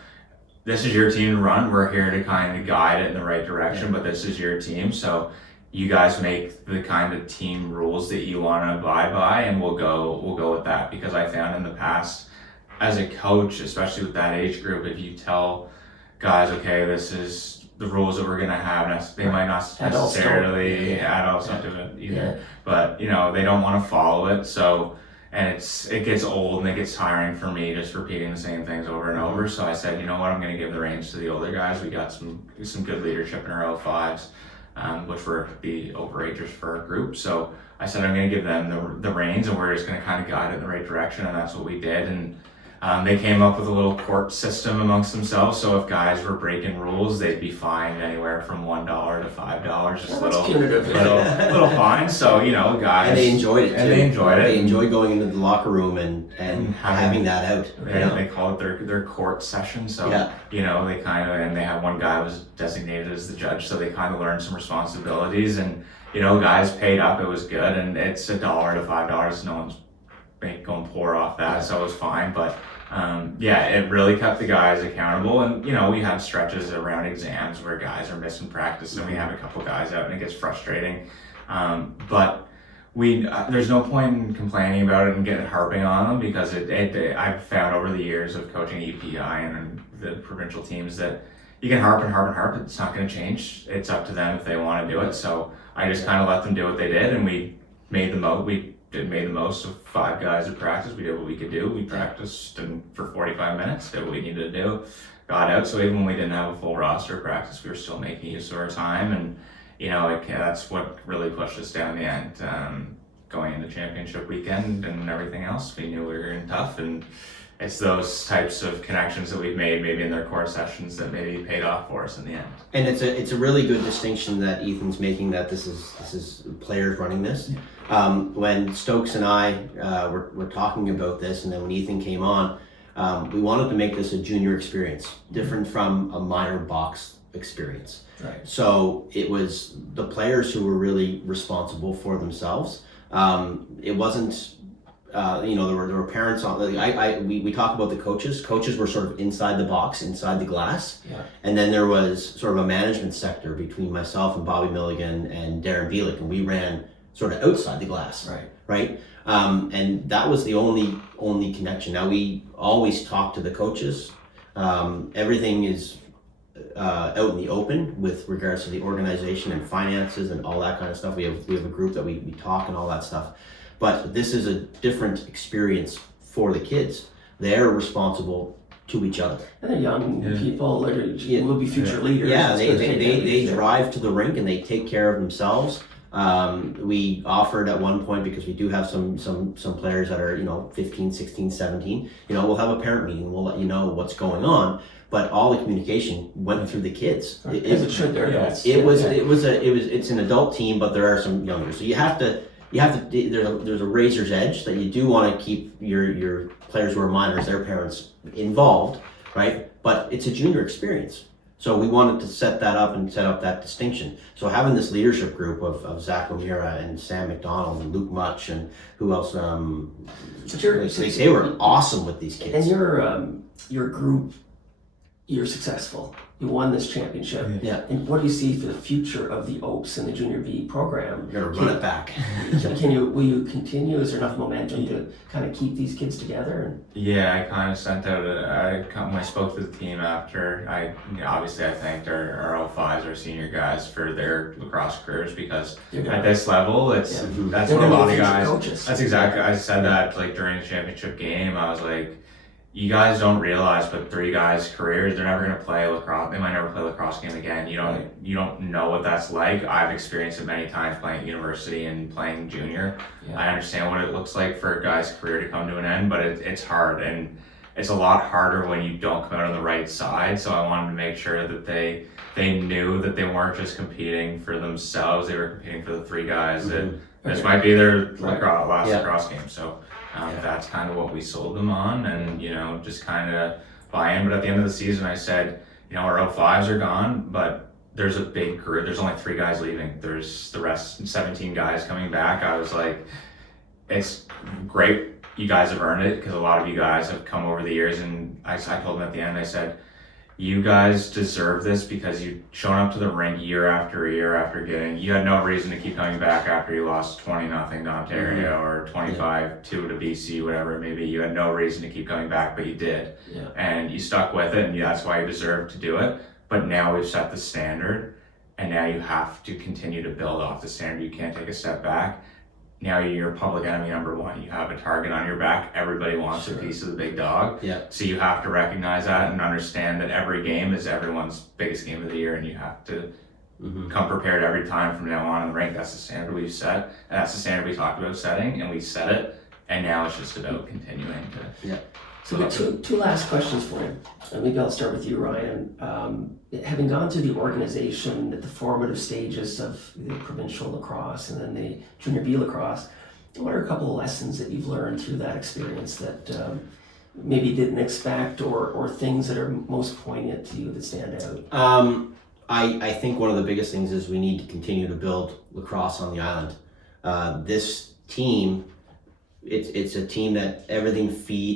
this is your team to run. We're here to kind of guide it in the right direction, but this is your team. So you guys make the kind of team rules that you want to abide by, and we'll go with that. Because I found in the past, as a coach, especially with that age group, if you tell guys, okay, this is the rules that we're going to have, they might not necessarily, adults don't do it either, but they don't want to follow it. So, and it gets old and it gets tiring for me just repeating the same things over and over. So I said, you know what, I'm going to give the reins to the older guys. We got some good leadership in our O5s, which were the overagers for our group. So I said, I'm going to give them the reins, and we're just going to kind of guide it in the right direction. And that's what we did. And they came up with a little court system amongst themselves. So if guys were breaking rules, they'd be fined anywhere from $1 to $5, just little fines. So guys, and they enjoyed it. They enjoyed going into the locker room and having that out. They call it their court session. So they kind of, and they had one guy was designated as the judge, so they kind of learned some responsibilities. And guys paid up. It was good, and it's $1 to $5. No one's going pour off that, so it was fine. But it really kept the guys accountable. And we had stretches around exams where guys are missing practice, and we have a couple guys out, and it gets frustrating. But there's no point in complaining about it and harping on them, because I've found over the years of coaching EPI and the provincial teams that you can harp and harp and harp. It's not going to change. It's up to them if they want to do it. So I just kind of let them do what they did, and we made the most of 5 guys at practice. We did what we could do. We practiced for 45 minutes, did what we needed to do, got out. So even when we didn't have a full roster of practice, we were still making use of our time. And that's what really pushed us down the end. Going into championship weekend and everything else, we knew we were in tough, and it's those types of connections that we've made maybe in their court sessions that maybe paid off for us in the end. And it's a really good distinction that Ethan's making, that this is players running this. When Stokes and I were talking about this, and then when Ethan came on, we wanted to make this a junior experience, different from a minor box experience. Right. So it was the players who were really responsible for themselves. It wasn't. There were parents on. We talk about the coaches. Coaches were sort of inside the box, inside the glass, and then there was sort of a management sector between myself and Bobby Milligan and Darren Bielik, and we ran sort of outside the glass, right? And that was the only connection. Now we always talk to the coaches. Everything is out in the open with regards to the organization and finances and all that kind of stuff. We have a group that we talk and all that stuff. But this is a different experience for the kids. They're responsible to each other. And they're young people that will be future leaders. Yeah, they drive to the rink and they take care of themselves. We offered at one point, because we do have some players that are 15, 16, 17. We'll have a parent meeting. We'll let you know what's going on. But all the communication went through the kids. As it should. There, yes. It's an adult team, but there are some younger. So you have to. There's a razor's edge that you do want to keep your players who are minors, their parents involved, right? But it's a junior experience. So we wanted to set that up and set up that distinction. So having this leadership group of Zach O'Meara and Sam McDonald and Luke Much and who else, they were awesome with these kids. And your group, you're successful. You won this championship. Yeah. And what do you see for the future of the Oaks and the Junior B program? You're gonna run it back. Will you continue? Is there enough momentum to kind of keep these kids together? Yeah, I kind of sent out when I spoke to the team after, obviously I thanked our 05s, our senior guys, for their lacrosse careers, because at this level, that's what a lot of guys, coaches. That's exactly, I said that like during the championship game. I was like, you guys don't realize, but 3 guys' careers, they're never going to play lacrosse. They might never play a lacrosse game again. You don't know what that's like. I've experienced it many times playing at university and playing junior. Yeah. I understand what it looks like for a guy's career to come to an end, but it's hard, and it's a lot harder when you don't come out on the right side. So I wanted to make sure that they knew that they weren't just competing for themselves. They were competing for the 3 guys that this might be their last lacrosse game. So that's kind of what we sold them on, and just kind of buy in. But at the end of the season, I said, our 05s are gone, but there's a big group. There's only 3 guys leaving. There's the rest, 17 guys coming back. I was like, it's great. You guys have earned it, because a lot of you guys have come over the years, and I told them at the end, I said, you guys deserve this, because you've shown up to the rink year after year after you had no reason to keep coming back after you lost 20-0 to Ontario or 25-2 to BC, whatever it may be. You had no reason to keep coming back, but you did. Yeah. And you stuck with it, and that's why you deserve to do it. But now we've set the standard, and now you have to continue to build off the standard. You can't take a step back. Now you're public enemy number 1. You have a target on your back. Everybody wants a piece of the big dog. Yeah. So you have to recognize that and understand that every game is everyone's biggest game of the year, and you have to come prepared every time from now on in the rink. That's the standard we've set, and that's the standard we talked about setting, and we set it, and now it's just about continuing to... Yeah. So we've got two last questions for you. Maybe I'll start with you, Ryan. Having gone through the organization at the formative stages of the provincial lacrosse and then the junior B lacrosse, what are a couple of lessons that you've learned through that experience that maybe you didn't expect, or things that are most poignant to you that stand out? I think one of the biggest things is we need to continue to build lacrosse on the island. This team, it's a team that everything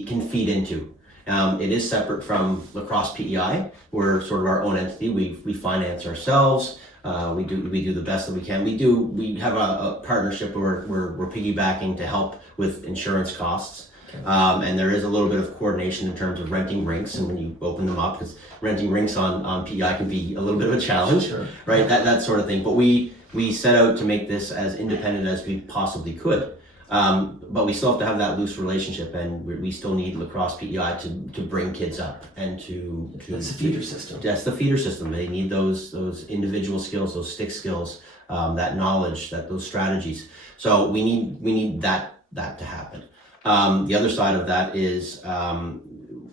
can feed into. It is separate from Lacrosse PEI. We're sort of our own entity. We finance ourselves. We do the best that we can. We have a partnership where we're piggybacking to help with insurance costs. Okay. And there is a little bit of coordination in terms of renting rinks, and when you open them up, because renting rinks on PEI can be a little bit of a challenge, right? That sort of thing. But we set out to make this as independent as we possibly could. But we still have to have that loose relationship, and we still need Lacrosse PEI to bring kids up and to that's the feeder system. That's the feeder system. They need those individual skills, those stick skills, that knowledge, those strategies. So we need that to happen. The other side of that is,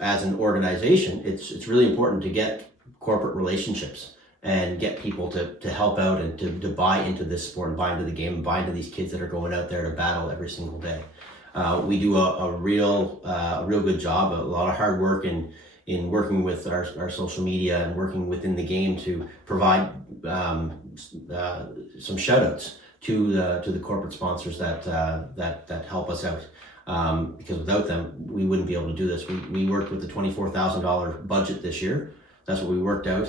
as an organization, it's really important to get corporate relationships and get people to help out and to buy into this sport and buy into the game and buy into these kids that are going out there to battle every single day. We do a real good job, a lot of hard work in working with our social media and working within the game to provide some shout outs to the corporate sponsors that help us out. Because without them, we wouldn't be able to do this. We worked with the $24,000 budget this year. That's what we worked out.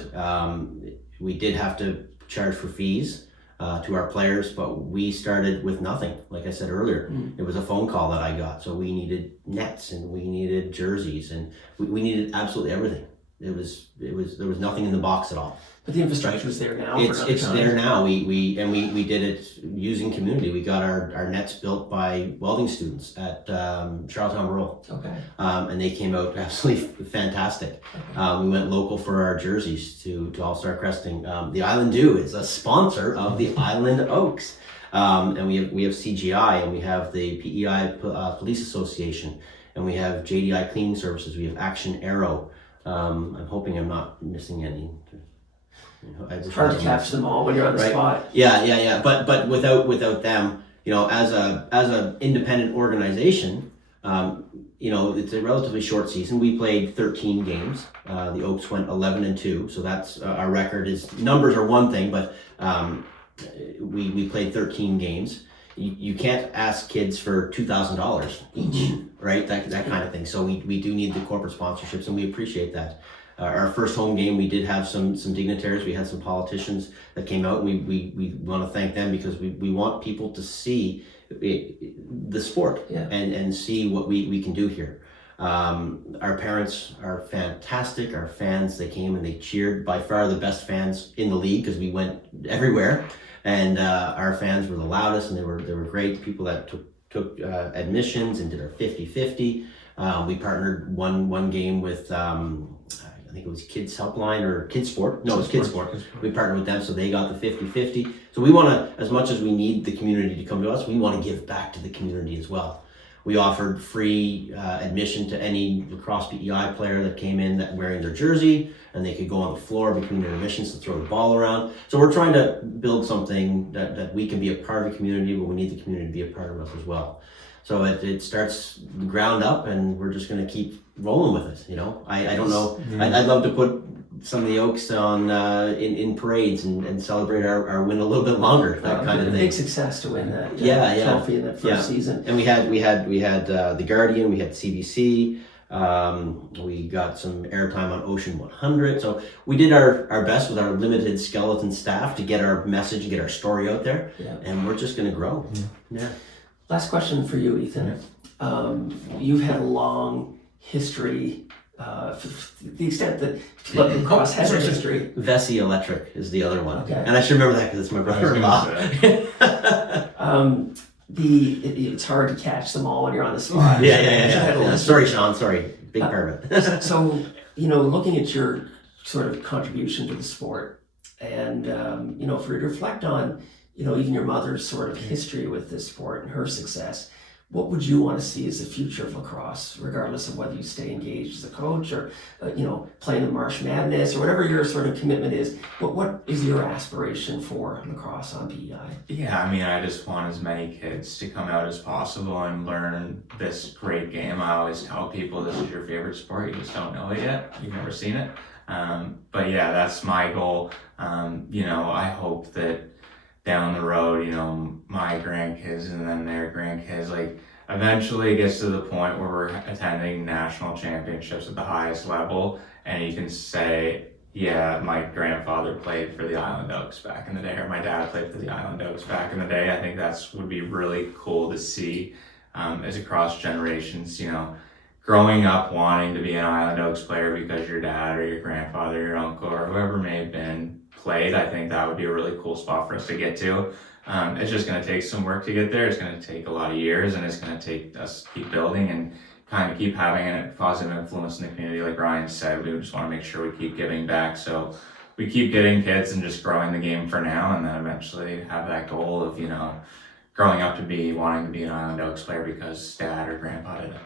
We did have to charge for fees to our players, but we started with nothing. Like I said earlier, it was a phone call that I got. So we needed nets, and we needed jerseys, and we needed absolutely everything. There was nothing in the box at all. But the infrastructure is there now. It's there now. We did it using community. We got our nets built by welding students at Charlottetown Rural. Okay. And they came out absolutely fantastic. Okay. We went local for our jerseys to All-Star Cresting. The Island Dew is a sponsor of the Island Oaks. And we have CGI, and we have the PEI Police Association, and we have JDI Cleaning Services. We have Action Arrow. I'm hoping I'm not missing any. It's hard to catch them all when you're on the spot. Yeah. But without them, as a independent organization, it's a relatively short season. We played 13 games. The Oaks went 11-2, so that's our record. Numbers are one thing, but we played 13 games. You can't ask kids for $2,000 each, right? That kind of thing. So we do need the corporate sponsorships, and we appreciate that. Our first home game, we did have some dignitaries. We had some politicians that came out. We want to thank them because we want people to see the sport and see what we can do here. Our parents are fantastic. Our fans, they came and they cheered. By far the best fans in the league because we went everywhere. And our fans were the loudest, and they were great. People that took admissions and did our 50-50. We partnered one game with I think it was Kids Helpline or Kids Sport. No, it was Kids Sport. We partnered with them, so they got the 50-50. So we want to, as much as we need the community to come to us, we want to give back to the community as well. We offered free admission to any lacrosse PEI player that came in that wearing their jersey, and they could go on the floor between their admissions to throw the ball around. So we're trying to build something that we can be a part of the community, but we need the community to be a part of us as well. So it starts ground up, and we're just going to keep rolling with it. I don't know. I'd love to put some of the Oaks on in parades and celebrate our win a little bit longer. That kind of thing. Big success to win that trophy in that first season. And we had the Guardian. We had CBC. We got some airtime on Ocean 100. So we did our best with our limited skeleton staff to get our message and get our story out there. Yeah. And we're just going to grow. Yeah. Last question for you, Ethan. You've had a long history, to the extent that lacrosse has a history. Vesey Electric is the other one. Okay. And I should remember that because it's my brother-in-law. It's hard to catch them all when you're on the spot. Yeah. Sorry, Sean. Sorry. Big permit. So, looking at your sort of contribution to the sport and, for you to reflect on, even your mother's sort of history with this sport and her success, what would you want to see as the future of lacrosse, regardless of whether you stay engaged as a coach or, playing in March Madness or whatever your sort of commitment is? What is your aspiration for lacrosse on PEI? Yeah, I just want as many kids to come out as possible and learn this great game. I always tell people this is your favorite sport. You just don't know it yet. You've never seen it. But yeah, that's my goal. I hope that down the road, my grandkids and then their grandkids, eventually it gets to the point where we're attending national championships at the highest level, and you can say, yeah, my grandfather played for the Island Oaks back in the day, or my dad played for the Island Oaks back in the day. I think would be really cool to see as across generations, growing up wanting to be an Island Oaks player because your dad or your grandfather, your uncle, or whoever may have been played. I think that would be a really cool spot for us to get to. It's just going to take some work to get there. It's going to take a lot of years, and it's going to take us keep building and kind of keep having a positive influence in the community. Like Ryan said, we just want to make sure we keep giving back. So we keep getting kids and just growing the game for now, and then eventually have that goal of, growing up to be wanting to be an Island Oaks player because dad or grandpa did it.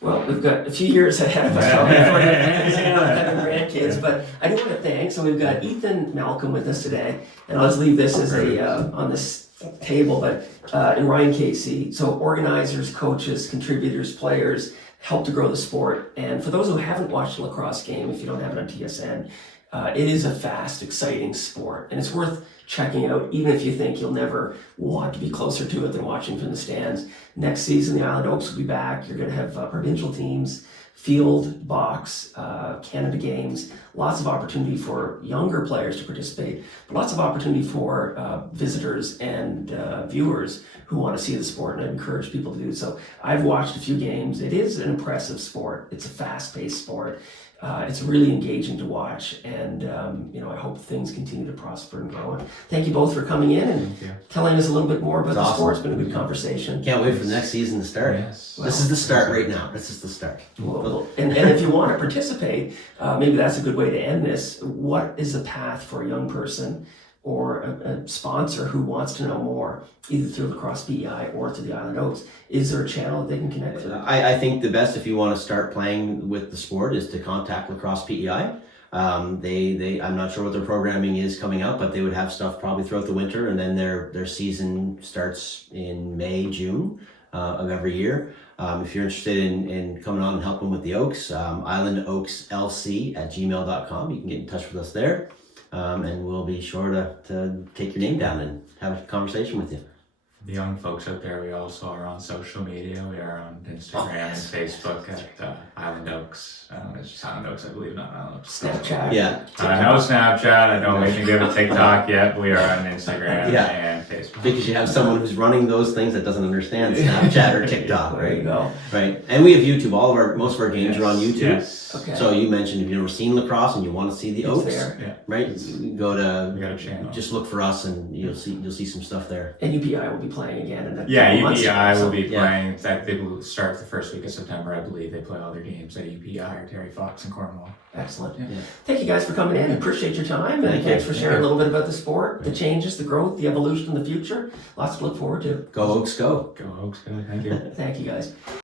Well, we've got a few years ahead of us probably for having grandkids, but I do want to thank. So we've got Ethan Malcom with us today, and I'll just leave this as on this table, but and Ryan Casey. So organizers, coaches, contributors, players help to grow the sport. And for those who haven't watched a lacrosse game, if you don't have it on TSN, it is a fast, exciting sport, and it's worth checking out, even if you think you'll never want to be closer to it than watching from the stands. Next season, the Island Oaks will be back. You're going to have provincial teams, field, box, Canada games, lots of opportunity for younger players to participate, but lots of opportunity for visitors and viewers who want to see the sport, and I encourage people to do so. I've watched a few games. It is an impressive sport. It's a fast-paced sport. It's really engaging to watch, and I hope things continue to prosper and grow. And thank you both for coming in and telling us a little bit more about the It's sport. It's awesome. been a good conversation. Can't wait for the next season to start. Yes. This is the start right now. This is the start. And if you want to participate, maybe that's a good way to end this. What is the path for a young person or a sponsor who wants to know more, either through Lacrosse PEI or through the Island Oaks? Is there a channel that they can connect to? I think the best if you want to start playing with the sport is to contact Lacrosse PEI. I'm not sure what their programming is coming up, but they would have stuff probably throughout the winter, and then their season starts in May, June of every year. If you're interested in coming on and helping with the Oaks, islandoakslc@gmail.com. You can get in touch with us there, and we'll be sure to take your name down and have a conversation with you. The young folks out there, we also are on social media. We are on Instagram and Facebook at Island Oaks. It's just Island Oaks, I believe, not Island Oaks. Snapchat. Yeah. No Snapchat. I don't even give a TikTok yet. We are on Instagram and Facebook. Because you have someone who's running those things that doesn't understand Snapchat or TikTok, There you right? go. Right. And we have YouTube. Most of our games are on YouTube. Yes. Okay. So you mentioned if you've never seen lacrosse and you want to see the It's Oaks, there. Yeah. right? You go We got a to channel. just look for us and you'll see some stuff there. And UPI will be playing again in a Yeah, couple months. UPI will be Yeah. playing. In fact, they will start the first week of September, I believe. They play all their games at UPI or Terry Fox in Cornwall. Excellent. Yeah. Thank you guys for coming in. Appreciate your time, and Thank thanks you. for sharing a little bit about the sport, the changes, the growth, the evolution in the future. Lots to look forward to. Go Oaks, go. Go Oaks, go. Thank you. Thank you guys.